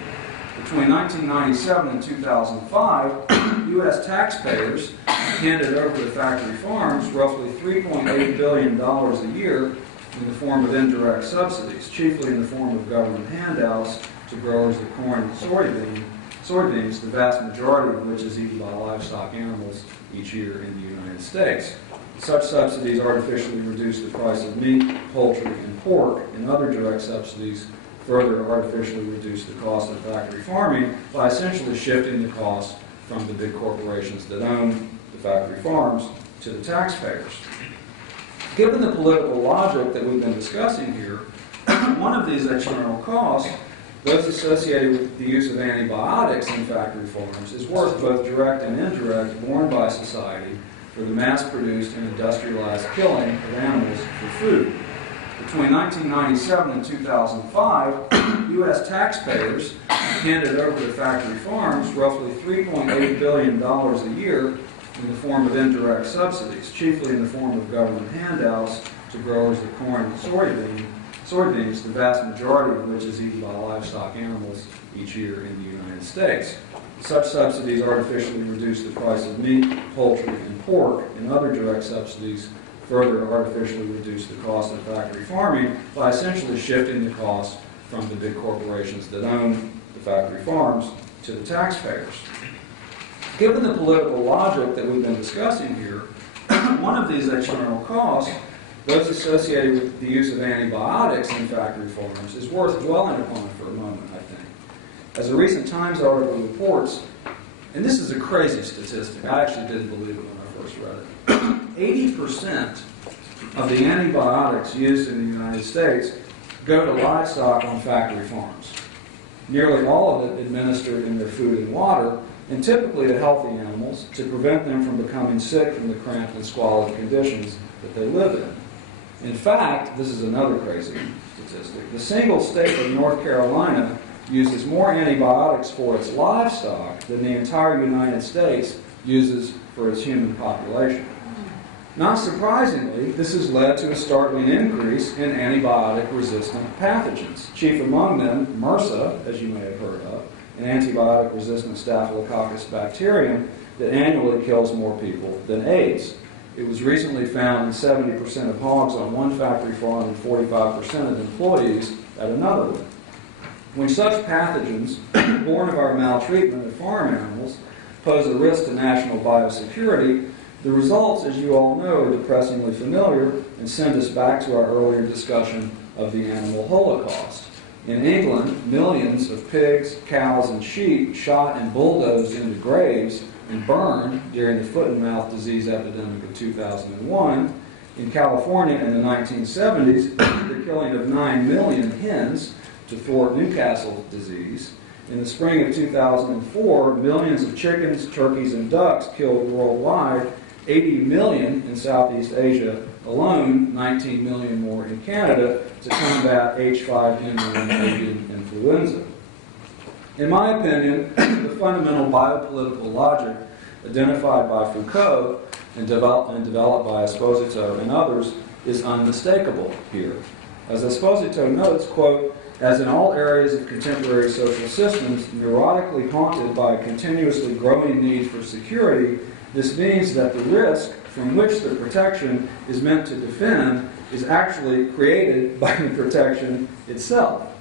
Between 1997 and 2005, U.S. taxpayers handed over to factory farms roughly $3.8 billion a year in the form of indirect subsidies, chiefly in the form of government handouts to growers of corn and soybeans, the vast majority of which is eaten by livestock animals each year in the United States. Such subsidies artificially reduce the price of meat, poultry, and pork, and other direct subsidies further artificially reduce the cost of factory farming by essentially shifting the cost from the big corporations that own the factory farms to the taxpayers. Given the political logic that we've been discussing here, one of these external costs, those associated with the use of antibiotics in factory farms, is worth both direct and indirect, borne by society for the mass-produced and industrialized killing of animals for food. Between 1997 and 2005, U.S. taxpayers handed over to factory farms roughly $3.8 billion a year in the form of indirect subsidies, chiefly in the form of government handouts to growers of corn and soybeans, the vast majority of which is eaten by livestock animals each year in the United States. Such subsidies artificially reduce the price of meat, poultry, and pork, and other direct subsidies further artificially reduce the cost of factory farming by essentially shifting the cost from the big corporations that own the factory farms to the taxpayers. Given the political logic that we've been discussing here, one of these external costs, those associated with the use of antibiotics in factory farms, is worth dwelling upon for a moment, I think. As a recent Times article reports, and this is a crazy statistic, I actually didn't believe it when I first read it, 80% of the antibiotics used in the United States go to livestock on factory farms. Nearly all of it administered in their food and water, and typically to healthy animals to prevent them from becoming sick from the cramped and squalid conditions that they live in. In fact, this is another crazy statistic, the single state of North Carolina uses more antibiotics for its livestock than the entire United States uses for its human population. Not surprisingly, this has led to a startling increase in antibiotic-resistant pathogens, chief among them MRSA, as you may have heard of, an antibiotic-resistant Staphylococcus bacterium that annually kills more people than AIDS. It was recently found in 70% of hogs on one factory farm and 45% of employees at another one. When such pathogens, born of our maltreatment of farm animals, pose a risk to national biosecurity, the results, as you all know, are depressingly familiar and send us back to our earlier discussion of the animal holocaust. In England, millions of pigs, cows, and sheep shot and bulldozed into graves and burned during the foot and mouth disease epidemic of 2001. In California in the 1970s, the killing of 9 million hens to thwart Newcastle disease. In the spring of 2004, millions of chickens, turkeys, and ducks killed worldwide, 80 million in Southeast Asia alone, 19 million more in Canada to combat H5N1 avian influenza. In my opinion, the fundamental biopolitical logic identified by Foucault and developed by Esposito and others is unmistakable here. As Esposito notes, quote, as in all areas of contemporary social systems, neurotically haunted by a continuously growing need for security, this means that the risk from which the protection is meant to defend is actually created by the protection itself.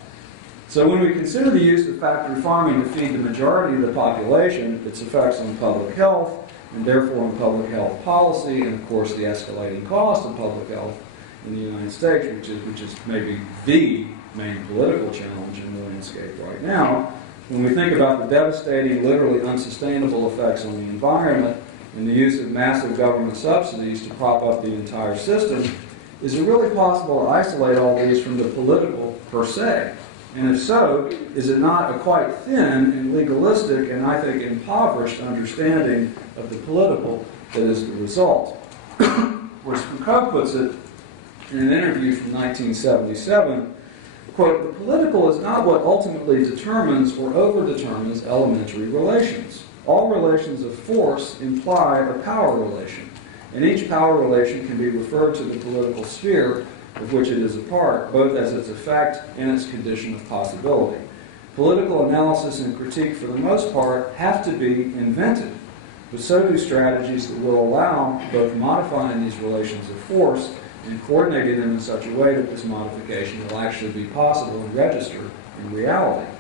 So when we consider the use of factory farming to feed the majority of the population, its effects on public health, and therefore on public health policy, and of course the escalating cost of public health in the United States, which is maybe the main political challenge in the landscape right now, when we think about the devastating, literally unsustainable effects on the environment and the use of massive government subsidies to prop up the entire system, is it really possible to isolate all these from the political per se? And if so, is it not a quite thin and legalistic and I think impoverished understanding of the political that is the result? Whereas Foucault puts it in an interview from 1977, quote, the political is not what ultimately determines or over-determines elementary relations. All relations of force imply a power relation, and each power relation can be referred to the political sphere of which it is a part, both as its effect and its condition of possibility. Political analysis and critique, for the most part, have to be invented, but so do strategies that will allow both modifying these relations of force and coordinating them in such a way that this modification will actually be possible and register in reality.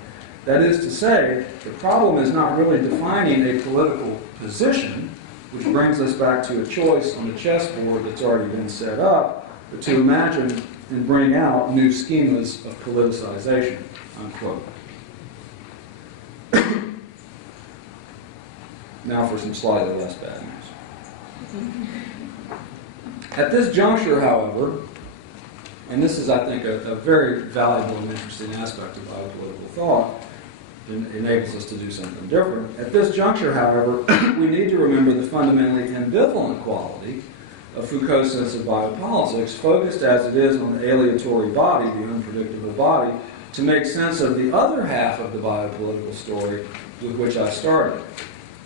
That is to say, the problem is not really defining a political position, which brings us back to a choice on the chessboard that's already been set up, but to imagine and bring out new schemas of politicization, unquote. Now for some slightly less bad news. At this juncture, however, and this is, I think, a very valuable and interesting aspect of biopolitical thought, it enables us to do something different. At this juncture, however, we need to remember the fundamentally ambivalent quality of Foucault's sense of biopolitics, focused as it is on the aleatory body, the unpredictable body, to make sense of the other half of the biopolitical story with which I started.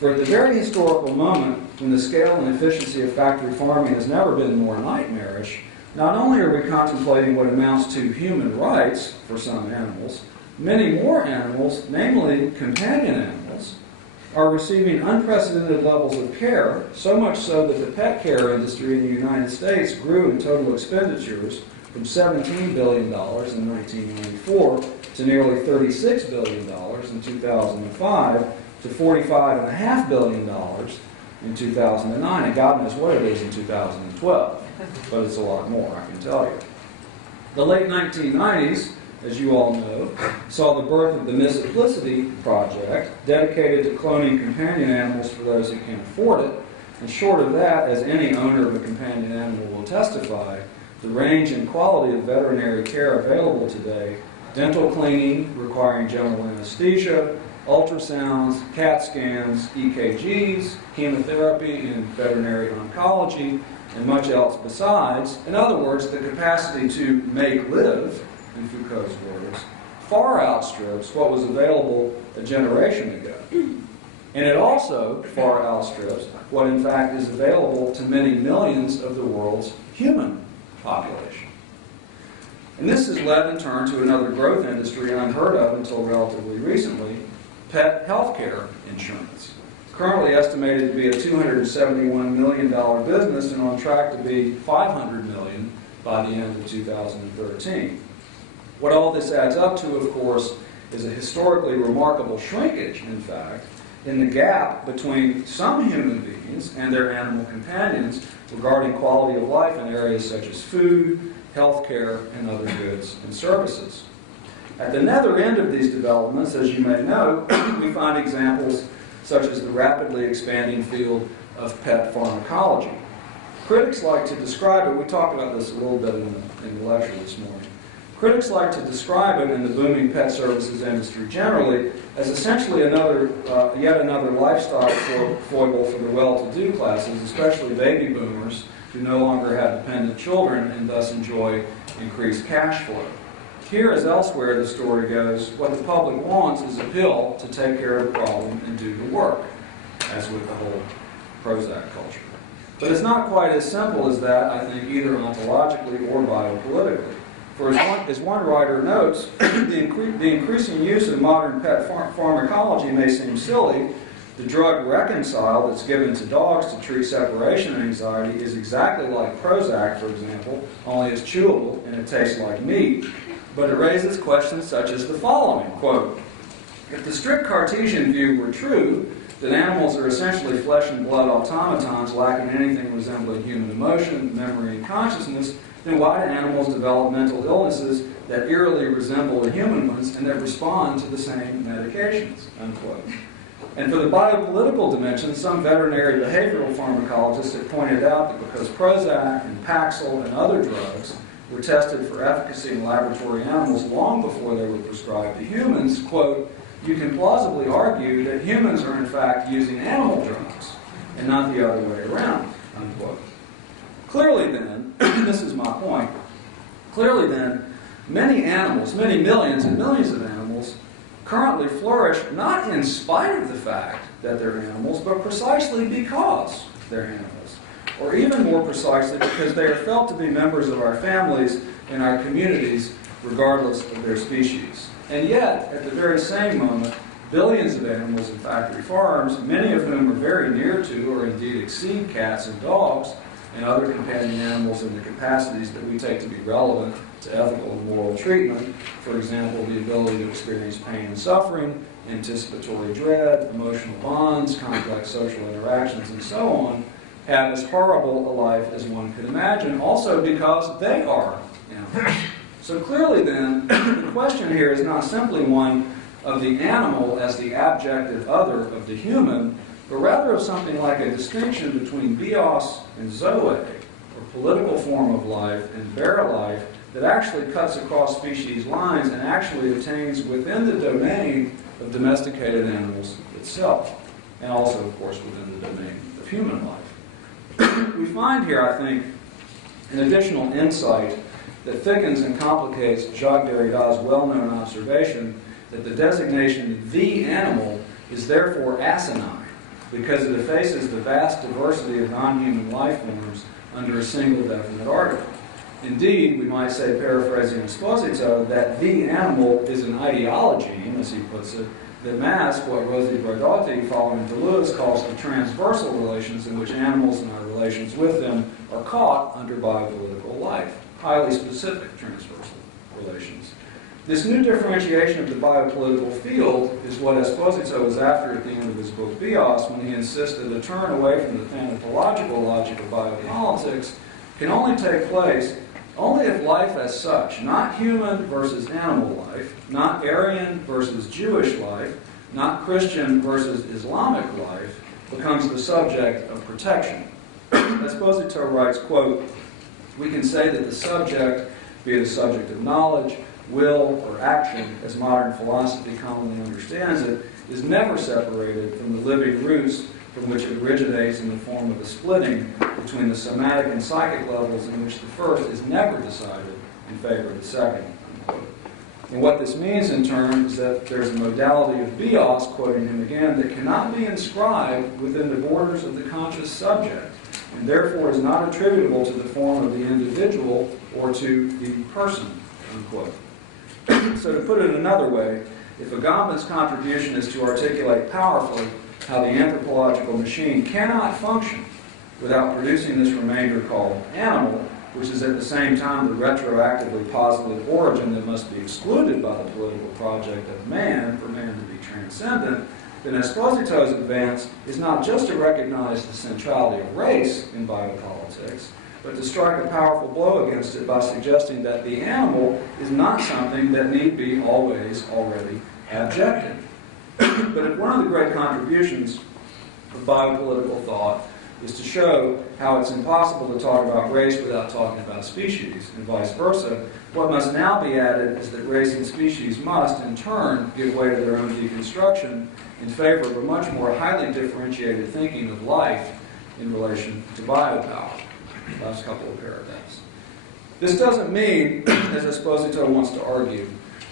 For at the very historical moment, when the scale and efficiency of factory farming has never been more nightmarish, not only are we contemplating what amounts to human rights for some animals, many more animals, namely companion animals, are receiving unprecedented levels of care, so much so that the pet care industry in the United States grew in total expenditures from $17 billion in 1994 to nearly $36 billion in 2005 to $45.5 billion in 2009, and God knows what it is in 2012, but it's a lot more, I can tell you. The late 1990s, as you all know, saw the birth of the Misciplicity Project, dedicated to cloning companion animals for those who can't afford it. And short of that, as any owner of a companion animal will testify, the range and quality of veterinary care available today, dental cleaning requiring general anesthesia, ultrasounds, CAT scans, EKGs, chemotherapy in veterinary oncology, and much else besides. In other words, the capacity to make live, in Foucault's words, far outstrips what was available a generation ago. And it also far outstrips what in fact is available to many millions of the world's human population. And this has led in turn to another growth industry unheard of until relatively recently, pet healthcare insurance. Currently estimated to be a $271 million business and on track to be $500 million by the end of 2013. What all this adds up to, of course, is a historically remarkable shrinkage, in fact, in the gap between some human beings and their animal companions regarding quality of life in areas such as food, healthcare, and other goods and services. At the nether end of these developments, as you may know, we find examples such as the rapidly expanding field of pet pharmacology. Critics like to describe it, we talked about this a little bit in the lecture this morning. Critics like to describe it in the booming pet services industry generally as essentially yet another lifestyle foible for the well-to-do classes, especially baby boomers who no longer have dependent children and thus enjoy increased cash flow. Here, as elsewhere, the story goes, what the public wants is a pill to take care of the problem and do the work, as with the whole Prozac culture. But it's not quite as simple as that, I think, either ontologically or biopolitically. For as one writer notes, the increasing use of modern pet pharmacology may seem silly. The drug Reconcile that's given to dogs to treat separation anxiety is exactly like Prozac, for example, only it's chewable and it tastes like meat. But it raises questions such as the following, quote, if the strict Cartesian view were true, that animals are essentially flesh and blood automatons lacking anything resembling human emotion, memory, and consciousness, then why do animals develop mental illnesses that eerily resemble the human ones and that respond to the same medications, unquote. And for the biopolitical dimension, some veterinary behavioral pharmacologists have pointed out that because Prozac and Paxil and other drugs were tested for efficacy in laboratory animals long before they were prescribed to humans, quote, you can plausibly argue that humans are in fact using animal drugs and not the other way around, unquote. Clearly then, this is my point, clearly then, many animals, many millions and millions of animals, currently flourish not in spite of the fact that they're animals, but precisely because they're animals. Or even more precisely, because they are felt to be members of our families and our communities, regardless of their species. And yet, at the very same moment, billions of animals in factory farms, many of whom are very near to or indeed exceed cats and dogs and other companion animals in the capacities that we take to be relevant to ethical and moral treatment, for example, the ability to experience pain and suffering, anticipatory dread, emotional bonds, complex social interactions, and so on, have as horrible a life as one could imagine, also because they are animals. So clearly then, the question here is not simply one of the animal as the abjective other of the human, but rather of something like a distinction between bios and zoe, or political form of life, and bare life, that actually cuts across species lines and actually attains within the domain of domesticated animals itself, and also, of course, within the domain of human life. We find here, I think, an additional insight that thickens and complicates Jacques Derrida's well-known observation that the designation the animal is therefore asinine because it effaces the vast diversity of non-human life forms under a single definite article. Indeed, we might say, paraphrasing Esposito, that the animal is an ideology, as he puts it, that masks what Rosi Braidotti, following Deleuze, calls the transversal relations in which animals and our relations with them are caught under biopolitical life, highly specific transversal relations. This new differentiation of the biopolitical field is what Esposito was after at the end of his book Bios, when he insisted a turn away from the thanatological logic of biopolitics can only take place only if life as such, not human versus animal life, not Aryan versus Jewish life, not Christian versus Islamic life, becomes the subject of protection. Esposito writes, quote, we can say that the subject, be it a subject of knowledge, will, or action, as modern philosophy commonly understands it, is never separated from the living roots from which it originates in the form of a splitting between the somatic and psychic levels in which the first is never decided in favor of the second. Unquote. And what this means in turn is that there's a modality of bios, quoting him again, that cannot be inscribed within the borders of the conscious subject, and therefore is not attributable to the form of the individual or to the person, unquote. So to put it another way, if Agamben's contribution is to articulate powerfully how the anthropological machine cannot function without producing this remainder called animal, which is at the same time the retroactively positive origin that must be excluded by the political project of man for man to be transcendent, then Esposito's advance is not just to recognize the centrality of race in biopolitics, but to strike a powerful blow against it by suggesting that the animal is not something that need be always already abjected. But if one of the great contributions of biopolitical thought is to show how it's impossible to talk about race without talking about species, and vice versa, what must now be added is that race and species must, in turn, give way to their own deconstruction in favor of a much more highly differentiated thinking of life in relation to biopower. Last couple of paragraphs. This doesn't mean, as Esposito wants to argue,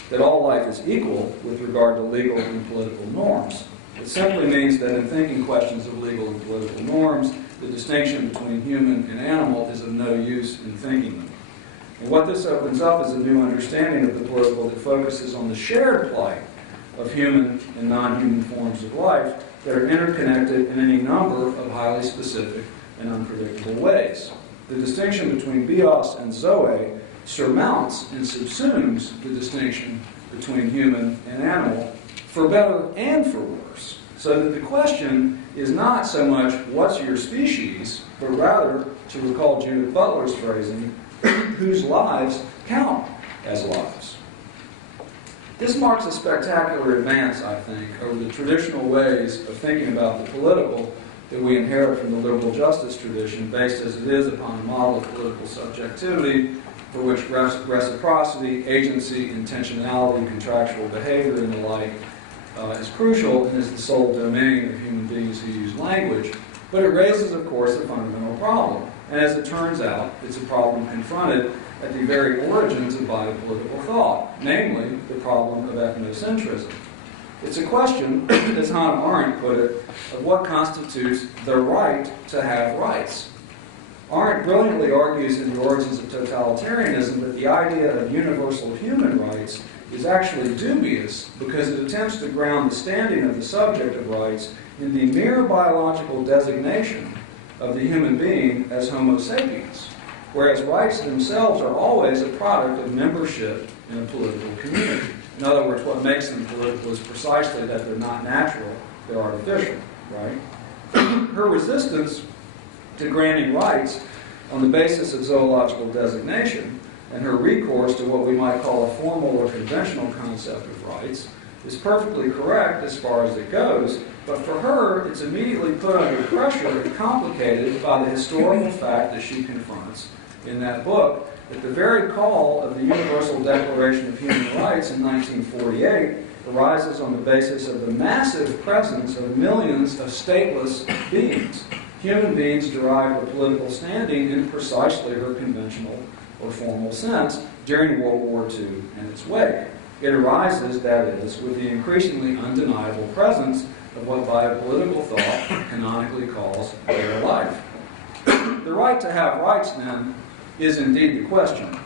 that all life is equal with regard to legal and political norms. It simply means that in thinking questions of legal and political norms, the distinction between human and animal is of no use in thinking them. And what this opens up is a new understanding of the political that focuses on the shared plight of human and non-human forms of life that are interconnected in any number of highly specific and unpredictable ways. The distinction between bios and zoe surmounts and subsumes the distinction between human and animal for better and for worse. So that the question is not so much what's your species, but rather, to recall Judith Butler's phrasing, whose lives count as lives. This marks a spectacular advance, I think, over the traditional ways of thinking about the political that we inherit from the liberal justice tradition, based as it is upon a model of political subjectivity for which reciprocity, agency, intentionality, contractual behavior, and the like is crucial and is the sole domain of human beings who use language. But it raises, of course, a fundamental problem. And as it turns out, it's a problem confronted at the very origins of biopolitical thought, namely the problem of ethnocentrism. It's a question, as Hannah Arendt put it, of what constitutes the right to have rights. Arendt brilliantly argues in The Origins of Totalitarianism that the idea of universal human rights is actually dubious because it attempts to ground the standing of the subject of rights in the mere biological designation of the human being as Homo sapiens, whereas rights themselves are always a product of membership in a political community. In other words, what makes them political is precisely that they're not natural, they're artificial, right? Her resistance to granting rights on the basis of zoological designation and her recourse to what we might call a formal or conventional concept of rights is perfectly correct as far as it goes, but for her, it's immediately put under pressure and complicated by the historical fact that she confronts in that book, that the very call of the Universal Declaration of Human Rights in 1948 arises on the basis of the massive presence of millions of stateless beings. Human beings derive their political standing in precisely her conventional or formal sense during World War II and its wake. It arises, that is, with the increasingly undeniable presence of what biopolitical thought canonically calls their life. The right to have rights, then, is indeed the question.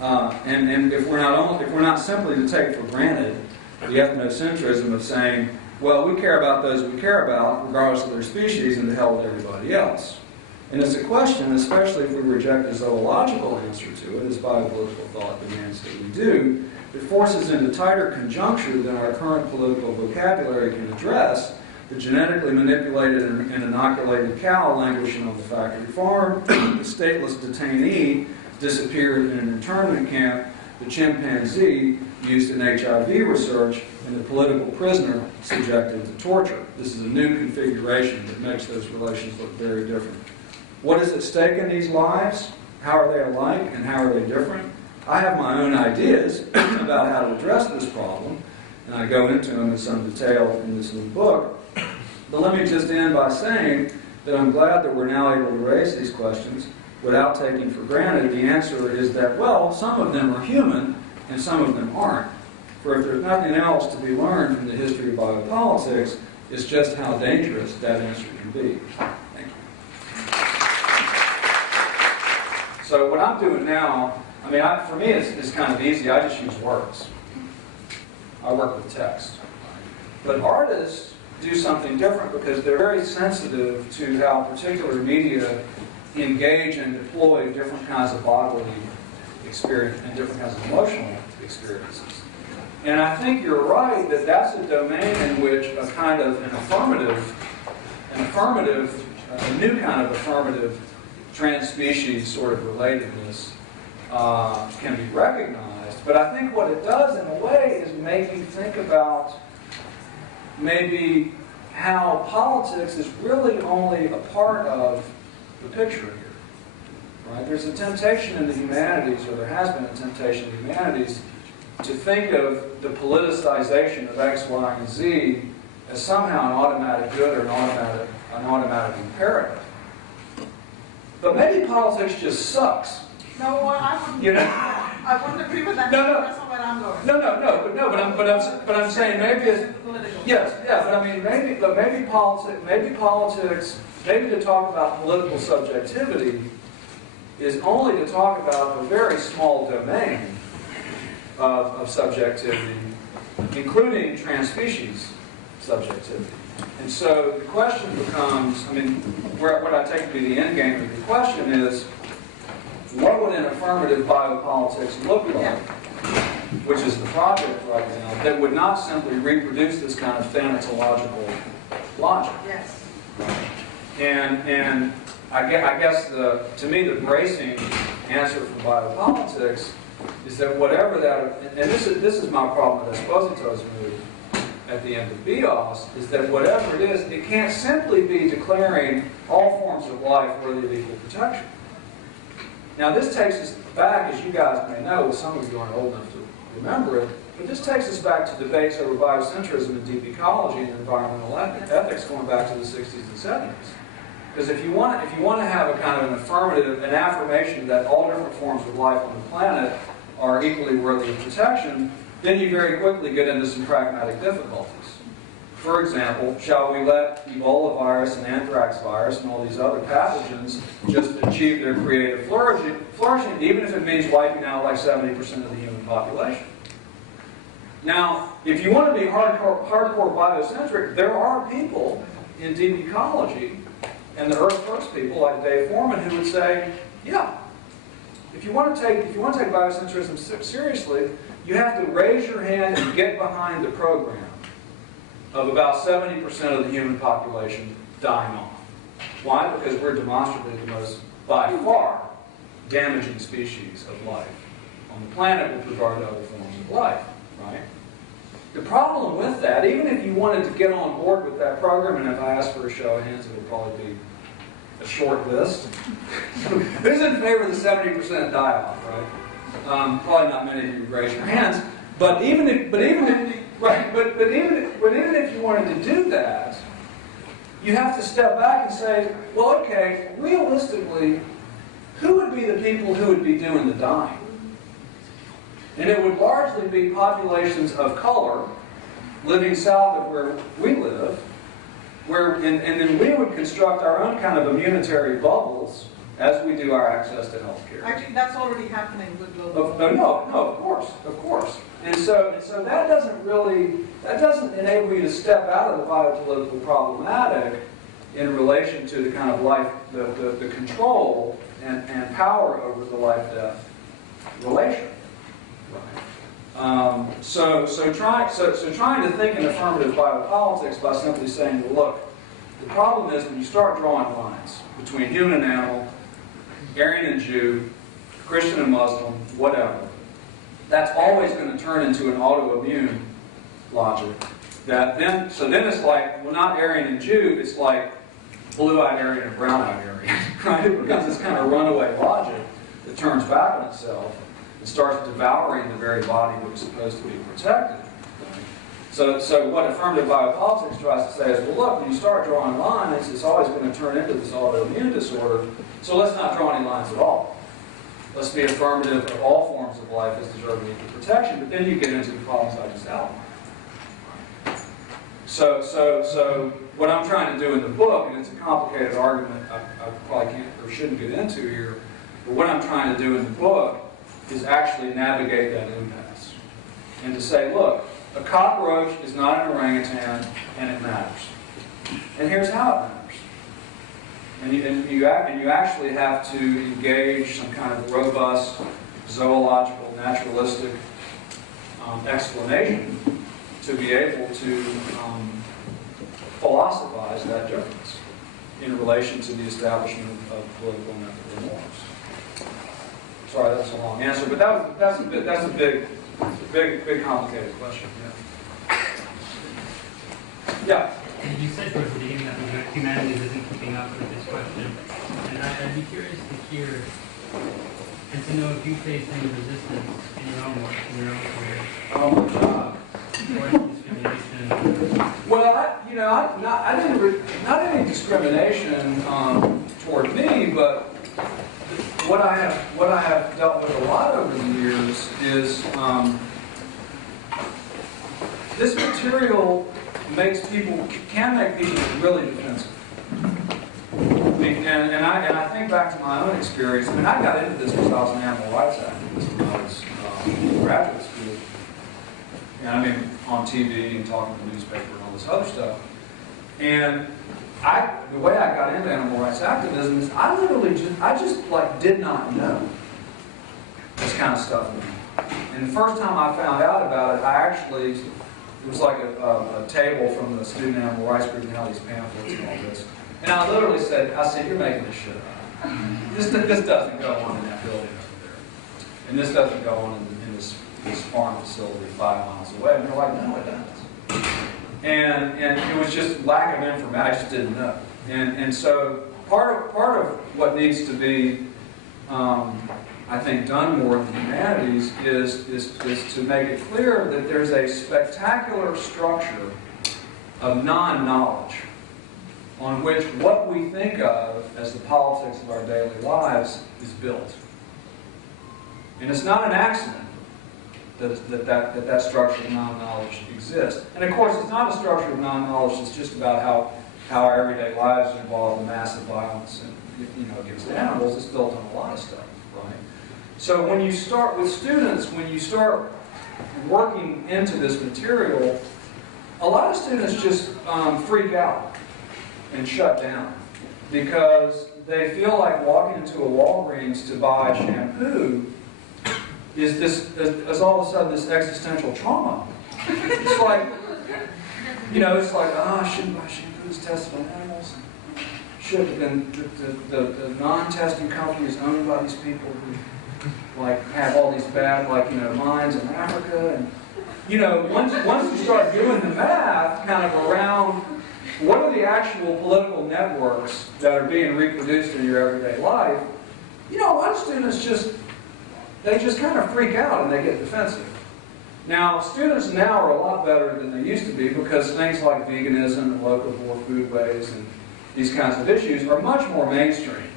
And if we're not simply to take for granted the ethnocentrism of saying, well, we care about those we care about, regardless of their species, and to hell with everybody else. And it's a question, especially if we reject a zoological answer to it, as biopolitical thought demands that we do, that forces into tighter conjuncture than our current political vocabulary can address the genetically manipulated and inoculated cow languishing on the factory farm, the stateless detainee disappeared in an internment camp, the chimpanzee used in HIV research, and the political prisoner subjected to torture. This is a new configuration that makes those relations look very different. What is at stake in these lives? How are they alike and how are they different? I have my own ideas about how to address this problem, and I go into them in some detail in this new book. But let me just end by saying that I'm glad that we're now able to raise these questions without taking for granted the answer is that, well, some of them are human and some of them aren't. For if there's nothing else to be learned from the history of biopolitics, it's just how dangerous that answer can be. Thank you. So what I'm doing now, for me it's kind of easy. I just use words. I work with text. But artists do something different because they're very sensitive to how particular media engage and deploy different kinds of bodily experience and different kinds of emotional experiences. And I think you're right that that's a domain in which a kind of a new kind of affirmative trans-species sort of relatedness can be recognized. But I think what it does in a way is make you think about maybe how politics is really only a part of the picture here. Right? There's a temptation in the humanities, or there has been a temptation in the humanities, to think of the politicization of X, Y, and Z as somehow an automatic good or an automatic imperative. But maybe politics just sucks. No, I wouldn't. You know? I wouldn't agree with that. No. That's not what where I'm going. But I'm saying maybe it's, Political. yes, yeah, but I mean maybe politics, maybe to talk about political subjectivity is only to talk about a very small domain of subjectivity, including transspecies subjectivity. And so the question becomes, I mean, what I take to be the end game of the question is, what would an affirmative biopolitics look like, which is the project right now, that would not simply reproduce this kind of thanatological logic? Yes. And I guess to me the bracing answer for biopolitics is that whatever that, and this is my problem with Esposito's move at the end of Bios, is that whatever it is, it can't simply be declaring all forms of life worthy of equal protection. Now this takes us back, as you guys may know, some of you aren't old enough to remember it, but this takes us back to debates over biocentrism and deep ecology and environmental ethics going back to the 60s and 70s. Because if you want to have a kind of an affirmation that all different forms of life on the planet are equally worthy of protection, then you very quickly get into some pragmatic difficulties. For example, shall we let Ebola virus and anthrax virus and all these other pathogens just achieve their creative flourishing, even if it means wiping out like 70% of the human population? Now, if you want to be hardcore biocentric, there are people in deep ecology and the Earth First people like Dave Foreman who would say, yeah, if you want to take biocentrism seriously, you have to raise your hand and get behind the program of about 70% of the human population dying off. Why? Because we're demonstrably the most, by far, damaging species of life on the planet with regard to other forms of life, right? The problem with that, even if you wanted to get on board with that program, and if I asked for a show of hands, it would probably be a short list. Who's in favor of the 70% die-off, right? Probably not many of you raise your hands. But even if you wanted to do that, you have to step back and say, well, okay, realistically, who would be the people who would be doing the dying? And it would largely be populations of color living south of where we live, and then we would construct our own kind of immunitary bubbles as we do our access to health care. Actually, that's already happening with global. No, of course. And so that doesn't enable you to step out of the biopolitical problematic in relation to the kind of life, the control and power over the life-death relation. So trying to think in affirmative biopolitics by simply saying, well, look, the problem is when you start drawing lines between human and animal, Aryan and Jew, Christian and Muslim, whatever, that's always going to turn into an autoimmune logic. Then it's like, well, not Aryan and Jew, it's like blue-eyed Aryan and brown-eyed Aryan, right? It becomes this kind of runaway logic that turns back on itself and starts devouring the very body that was supposed to be protected. Right? So what affirmative biopolitics tries to say is, well, look, when you start drawing lines, it's always going to turn into this autoimmune disorder, so let's not draw any lines at all. Let's be affirmative of all forms of life as deserving equal protection, but then you get into the problems I just outlined. So what I'm trying to do in the book, and it's a complicated argument I probably can't or shouldn't get into here, but what I'm trying to do in the book is actually navigate that impasse. And to say, look, a cockroach is not an orangutan, and it matters. And here's how it matters. And you actually have to engage some kind of robust, zoological, naturalistic explanation to be able to philosophize that difference in relation to the establishment of political and ethical norms. Sorry, that's a long answer, but that's a big, complicated question. Yeah. You said towards the beginning that humanities isn't keeping up with this question, and I'd be curious to hear and to know if you face any resistance in your own work, in your own career, or discrimination. Well, I didn't not any discrimination toward me, but what I have dealt with a lot over the years is this material can make people really defensive. And I think back to my own experience. I mean, I got into this because I was an animal rights activist when I was in graduate school. And I mean, on TV and talking to the newspaper and all this other stuff. And the way I got into animal rights activism is I just like did not know this kind of stuff. And the first time I found out about it, it was like a table from the student animal rights group and all these pamphlets and all this. And I literally said, you're making this shit up. This doesn't go on in that building over there. And this doesn't go on in this farm facility 5 miles away. And they're like, no, it does. And it was just lack of information. I just didn't know. And so part of what needs to be, I think, done more in the humanities is to make it clear that there's a spectacular structure of non-knowledge on which what we think of as the politics of our daily lives is built. And it's not an accident that structure of non-knowledge exists. And of course, it's not a structure of non-knowledge that's just about how our everyday lives involve massive violence and, against animals. It's built on a lot of stuff, right? So when you start with students, when you start working into this material, a lot of students just freak out and shut down because they feel like walking into a Walgreens to buy shampoo is all of a sudden this existential trauma. It's like, I shouldn't buy shampoo that's tested on animals. Should have been the non-testing company is owned by these people who have all these bad mines in Africa, and once you start doing the math kind of around what are the actual political networks that are being reproduced in your everyday life, a lot of students just kind of freak out and they get defensive. Now, students now are a lot better than they used to be because things like veganism and locavore foodways and these kinds of issues are much more mainstream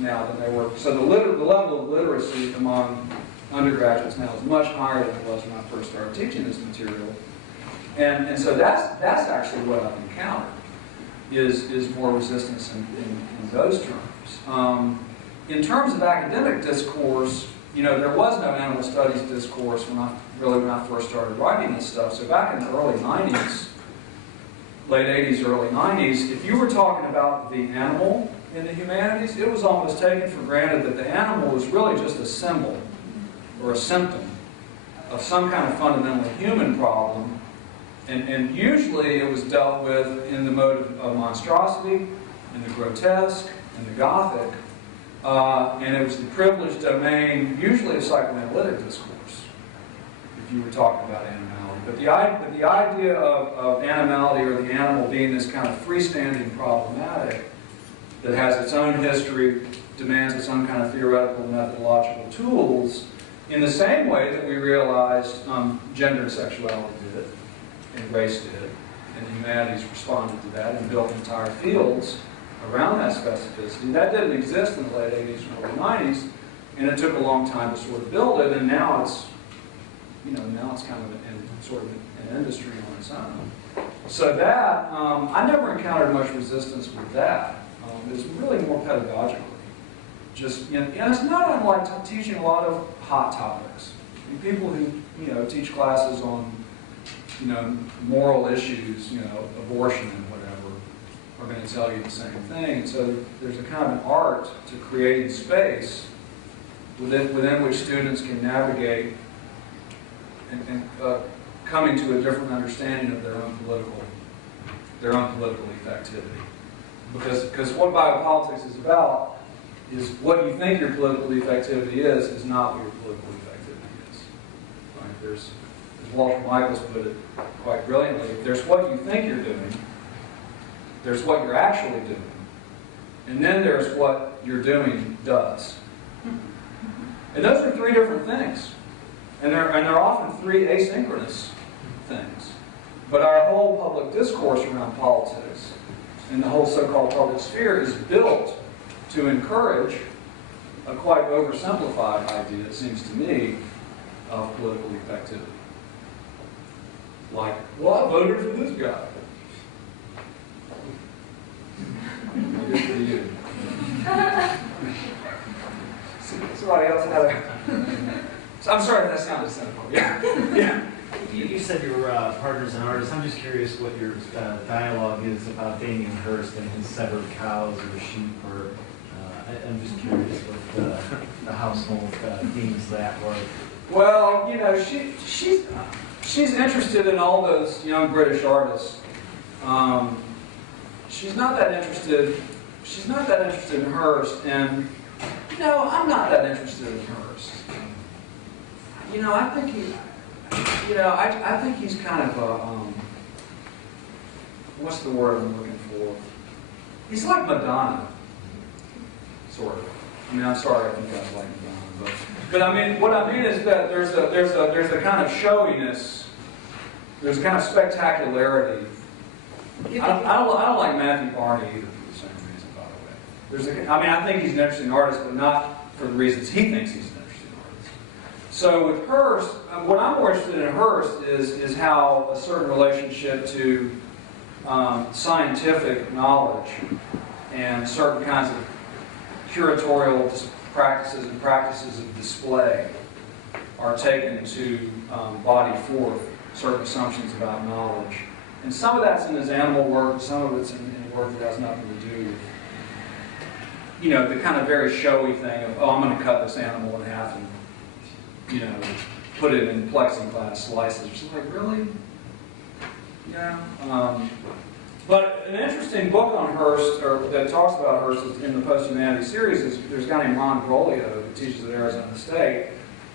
now than they were. So the level of literacy among undergraduates now is much higher than it was when I first started teaching this material. And so that's actually what I've encountered is more resistance in those terms. In terms of academic discourse, there was no animal studies discourse when I first started writing this stuff. So back in the early 90s, late 80s, early 90s, if you were talking about the animal in the humanities, it was almost taken for granted that the animal was really just a symbol or a symptom of some kind of fundamentally human problem. And usually it was dealt with in the mode of monstrosity, in the grotesque, in the gothic, and it was the privileged domain, usually of psychoanalytic discourse, if you were talking about animality. But the idea of animality or the animal being this kind of freestanding problematic that has its own history, demands its own kind of theoretical and methodological tools, in the same way that we realized gender and sexuality did, and race did, and the humanities responded to that and built entire fields around that specificity. That didn't exist in the late 80s and early 90s, and it took a long time to sort of build it, and now it's kind of sort of an industry on its own. So that, I never encountered much resistance with that. It was really more pedagogically. Just, it's not unlike teaching a lot of hot topics. People who, teach classes on, moral issues, abortion and whatever, are going to tell you the same thing. And so there's a kind of an art to creating space within which students can navigate and coming to a different understanding of their own political effectivity. Because what biopolitics is about is what you think your political effectivity is not what your political effectivity is. Right? There's, as Walter Michaels put it quite brilliantly, there's what you think you're doing, there's what you're actually doing, and then there's what you're doing does. And those are three different things. And they're often three asynchronous things. But our whole public discourse around politics and the whole so-called public sphere is built to encourage a quite oversimplified idea, it seems to me, of political effectivity. Like, well, I voted for this guy. Good for you. Somebody else had a... I'm sorry, that sounded cynical. Yeah. Yeah. You said you were partners in artists. I'm just curious what your dialogue is about Damien Hirst and his severed cows or sheep, or I'm just curious what the household deems that, or... Well, you know, she's interested in all those young British artists. She's not that interested. She's not that interested in Hirst, and you know, I'm not that interested in Hirst. You know, I think I think he's kind of a what's the word I'm looking for? He's like Madonna, sort of. I mean, I'm sorry if you guys like Madonna, but I mean, what I mean is that there's a kind of showiness, there's a kind of spectacularity. I don't like Matthew Barney either for the same reason, by the way. I think he's an interesting artist, but not for the reasons he thinks he's an interesting artist. So with Hirst, what I'm more interested in Hirst is how a certain relationship to scientific knowledge and certain kinds of curatorial practices and practices of display are taken to body forth certain assumptions about knowledge. And some of that's in his animal work, some of it's in work that has nothing to do with, you know, the kind of very showy thing of, oh, I'm going to cut this animal in half and, you know, put it in plexiglass slices. She's like, really? Yeah. But an interesting book on Hirst, or that talks about Hirst in the Post-Humanity series, is there's a guy named Ron Broglio who teaches at Arizona State,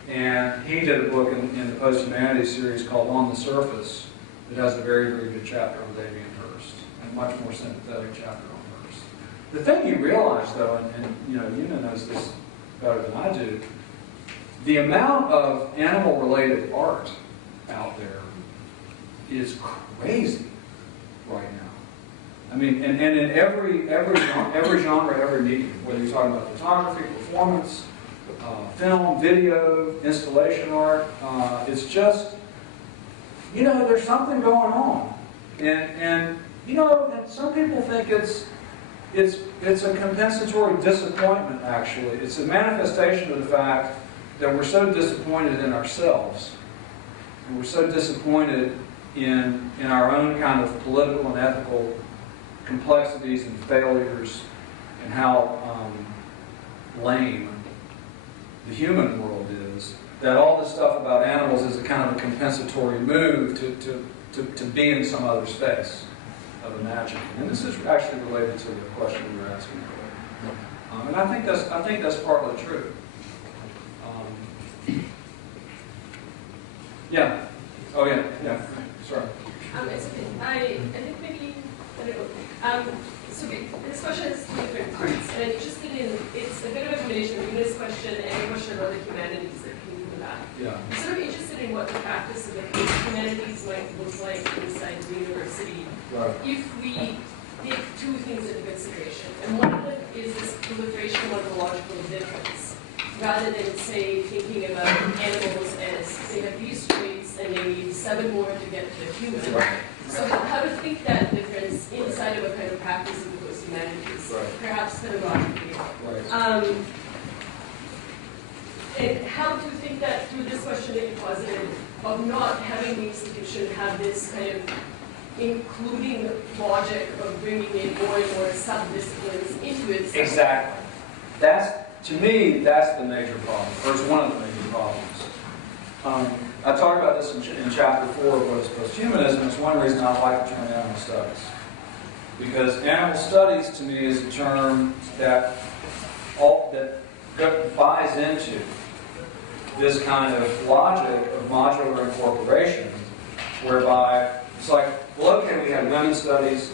and he did a book in the Post-Humanity series called On the Surface. It has a very, very good chapter on Damien Hirst, and a much more sympathetic chapter on Hirst. The thing you realize, though, and you know, Una knows this better than I do, the amount of animal-related art out there is crazy right now. I mean, and in every genre, every medium, whether you're talking about photography, performance, film, video, installation art, it's just, you know, there's something going on, and you know, and some people think it's a compensatory disappointment. Actually, it's a manifestation of the fact that we're so disappointed in ourselves, and we're so disappointed in our own kind of political and ethical complexities and failures, and how lame the human world is, that all this stuff about animals is a kind of a compensatory move to be in some other space of imagining. And this is actually related to the question we were asking earlier. And I think that's partly true. Yeah. Oh yeah. Yeah. Sorry. It's okay. I think maybe, I don't know. So this question has two different parts, and I'm interested in, it's a bit of a combination of Una's question and a question about the humanities that came from that. Yeah. I'm sort of interested in what the practice of the humanities might look like inside the university if we take two things into consideration. And one of them is this proliferation of ontological difference, rather than, say, thinking about animals as they have these traits and they need 7 more to get to the human. Right. So how to think that difference inside of a kind of practice of the post-humanities, perhaps pedagogically. Right. And how to think that through this question that you posited of not having the institution have this kind of including logic of bringing in more and more sub-disciplines into itself. Exactly. To me, that's the major problem, or it's one of the major problems. I talk about this in chapter 4 of what is posthumanism. It's one reason I like the term animal studies. Because animal studies, to me, is a term that buys into this kind of logic of modular incorporation, whereby it's like, well, okay, we had women's studies,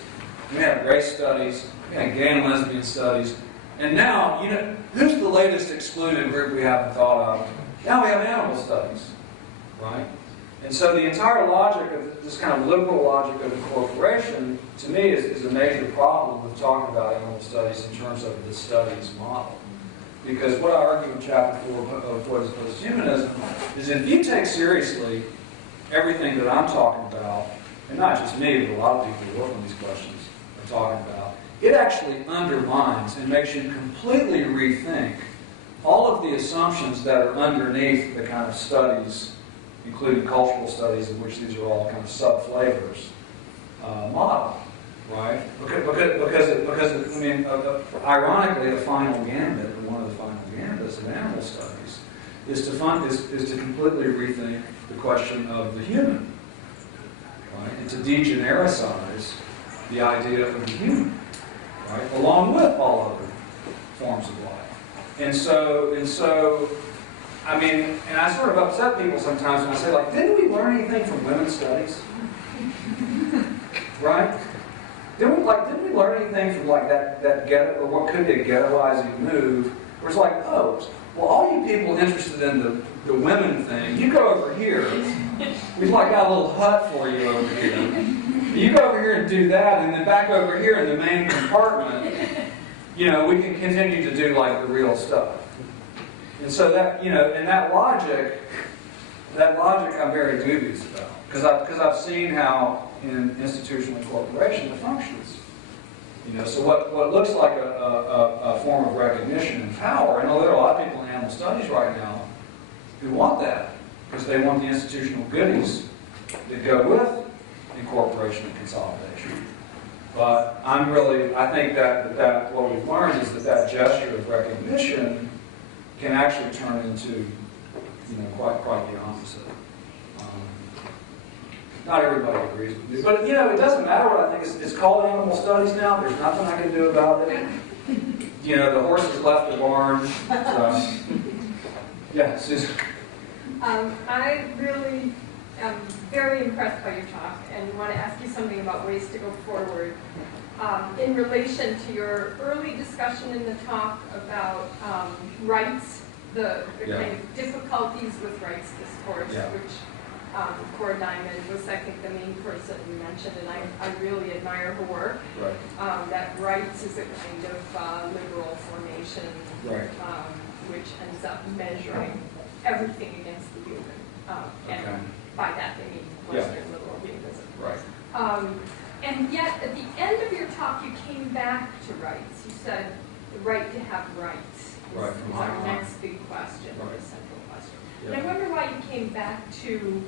we had race studies, we had gay and lesbian studies, and now, you know, who's the latest excluded group we haven't thought of? Now we have animal studies, right? And so the entire logic of this kind of liberal logic of incorporation, to me, is a major problem with talking about animal studies in terms of the studies model. Because what I argue in chapter 4 of what is posthumanism is if you take seriously everything that I'm talking about, and not just me, but a lot of people who work on these questions are talking about, it actually undermines and makes you completely rethink all of the assumptions that are underneath the kind of studies, including cultural studies, of which these are all kind of sub-flavors, model, right? Because I mean, ironically, a final gambit, or one of the final gambits of animal studies, is to completely rethink the question of the human, right? And to degenericize the idea of the human, right? Along with all other forms of life. And so, I mean, and I sort of upset people sometimes when I say, like, didn't we learn anything from women's studies? Right? Didn't we learn anything from like that ghetto, or what could be a ghettoizing move, where it's like, oh, well, all you people interested in the women thing, you go over here. We've like got a little hut for you over here. You go over here and do that, and then back over here in the main compartment, you know, we can continue to do like the real stuff. And so that, you know, and that logic I'm very dubious about, because I've seen how in institutional incorporation it functions. You know, so what looks like a form of recognition and power, I know there are a lot of people in animal studies right now who want that, because they want the institutional goodies that go with incorporation and consolidation. But I think that what we've learned is that gesture of recognition can actually turn into, you know, quite the opposite. Not everybody agrees with me, but you know, it doesn't matter what I think. It's called animal studies now. There's nothing I can do about it. You know, the horse has left the barn. So. Yeah, Susan. I really am very impressed by your talk, and want to ask you something about ways to go forward. In relation to your early discussion in the talk about rights, the kind of difficulties with rights discourse, which Cora Diamond was, I think, the main person you mentioned, and I really admire her work. Right. That rights is a kind of liberal formation, which ends up measuring everything against the human. And by that they mean Western liberal humanism. Right. And yet, at the end of your talk, you came back to rights. You said the right to have rights is our next big question, or the central question. And I wonder why you came back to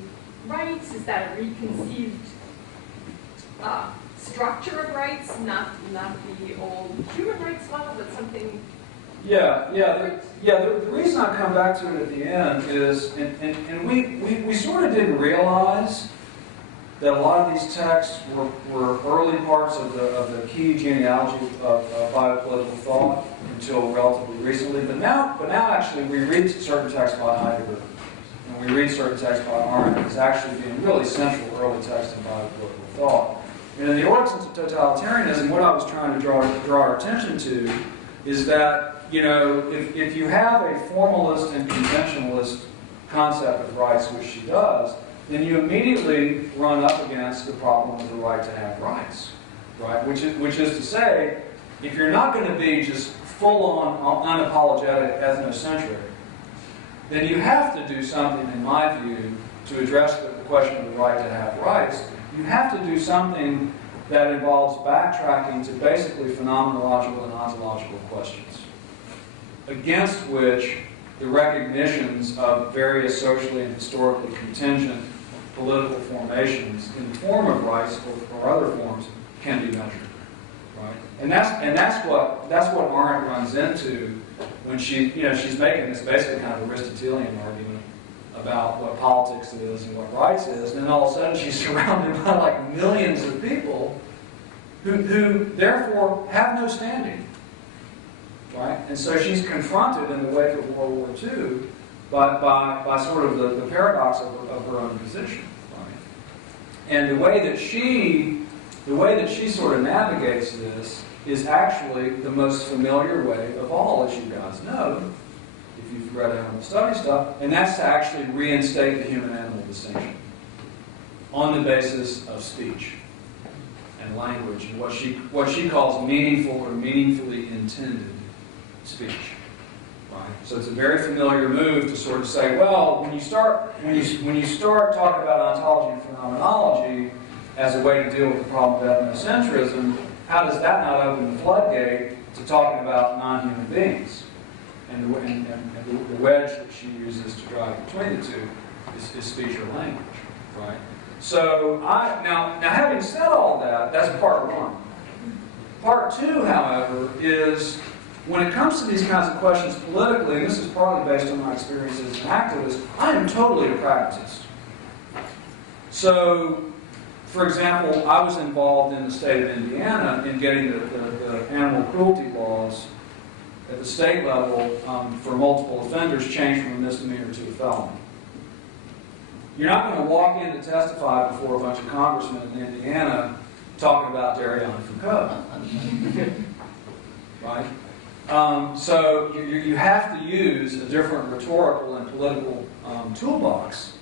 rights. Is that a reconceived structure of rights, not the old human rights model, but something? The reason I come back to it at the end is, and we sort of didn't realize that a lot of these texts were early parts of the key genealogy of biopolitical thought until relatively recently. But now actually we read certain texts by Heidegger, and we read certain texts by Arendt as actually being really central early texts in biopolitical thought. And in the Origins of Totalitarianism, what I was trying to draw our attention to is that, you know, if you have a formalist and conventionalist concept of rights, which she does, then you immediately run up against the problem of the right to have rights, right? Which is to say, if you're not going to be just full-on, unapologetic, ethnocentric, then you have to do something, in my view, to address the question of the right to have rights. You have to do something that involves backtracking to basically phenomenological and ontological questions, against which the recognitions of various socially and historically contingent political formations in the form of rights or other forms can be measured, right? And that's what Arendt runs into when she's making this basically kind of Aristotelian argument about what politics is and what rights is, and then all of a sudden she's surrounded by like millions of people who therefore have no standing. Right? And so she's confronted in the wake of World War II by sort of the paradox of her own position. Right? And the way that she sort of navigates this is actually the most familiar way of all, as you guys know, if you've read animal study stuff, and that's to actually reinstate the human-animal distinction on the basis of speech and language, and what she calls meaningful or meaningfully intended speech, Right? So it's a very familiar move to sort of say, well, when you start talking about ontology and phenomenology as a way to deal with the problem of ethnocentrism, how does that not open the floodgate to talking about non-human beings? And the wedge that she uses to drive between the two is speech or language, right? So now having said all that, that's part one. Part two, however, is when it comes to these kinds of questions politically, and this is partly based on my experience as an activist, I am totally a pragmatist. So, for example, I was involved in the state of Indiana in getting the animal cruelty laws at the state level for multiple offenders changed from a misdemeanor to a felony. You're not going to walk in to testify before a bunch of congressmen in Indiana talking about Derrida and Foucault. Right? So you have to use a different rhetorical and political toolbox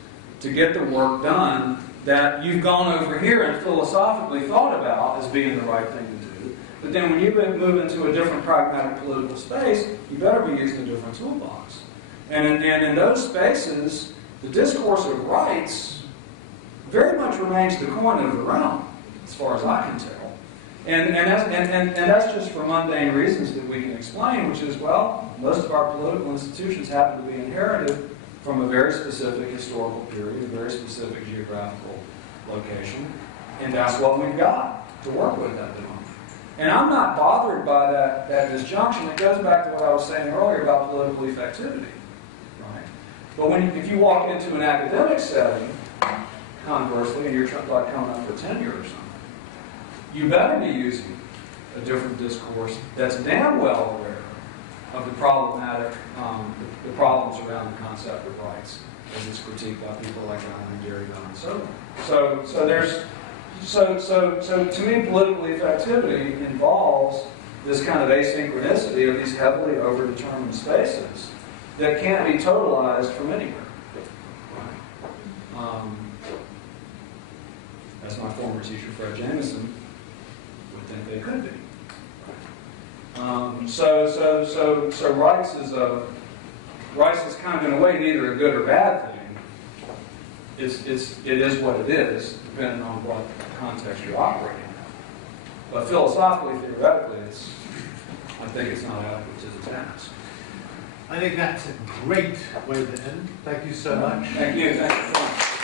to get the work done that you've gone over here and philosophically thought about as being the right thing to do. But then when you move into a different pragmatic political space, you better be using a different toolbox. And in those spaces, the discourse of rights very much remains the coin of the realm, as far as I can tell. And that's just for mundane reasons that we can explain, which is, well, most of our political institutions happen to be inherited from a very specific historical period, a very specific geographical location, and that's what we've got to work with at the moment. And I'm not bothered by that disjunction. It goes back to what I was saying earlier about political effectivity. Right? But if you walk into an academic setting, conversely, and you're like coming up for tenure or something, you better be using a different discourse that's damn well aware of the problematic, the problems around the concept of rights, as it's critiqued by people like Agamben, Derrida, and so on. So to me, political effectivity involves this kind of asynchronicity of these heavily overdetermined spaces that can't be totalized from anywhere. As my former teacher, Fred Jameson, would think they could be. So rights is kind of in a way neither a good or bad thing. It is what it is, depending on what context you're operating in. But philosophically, theoretically, I think it's not adequate to the task. I think that's a great way to end. Thank you so much. Thank you. Thank you.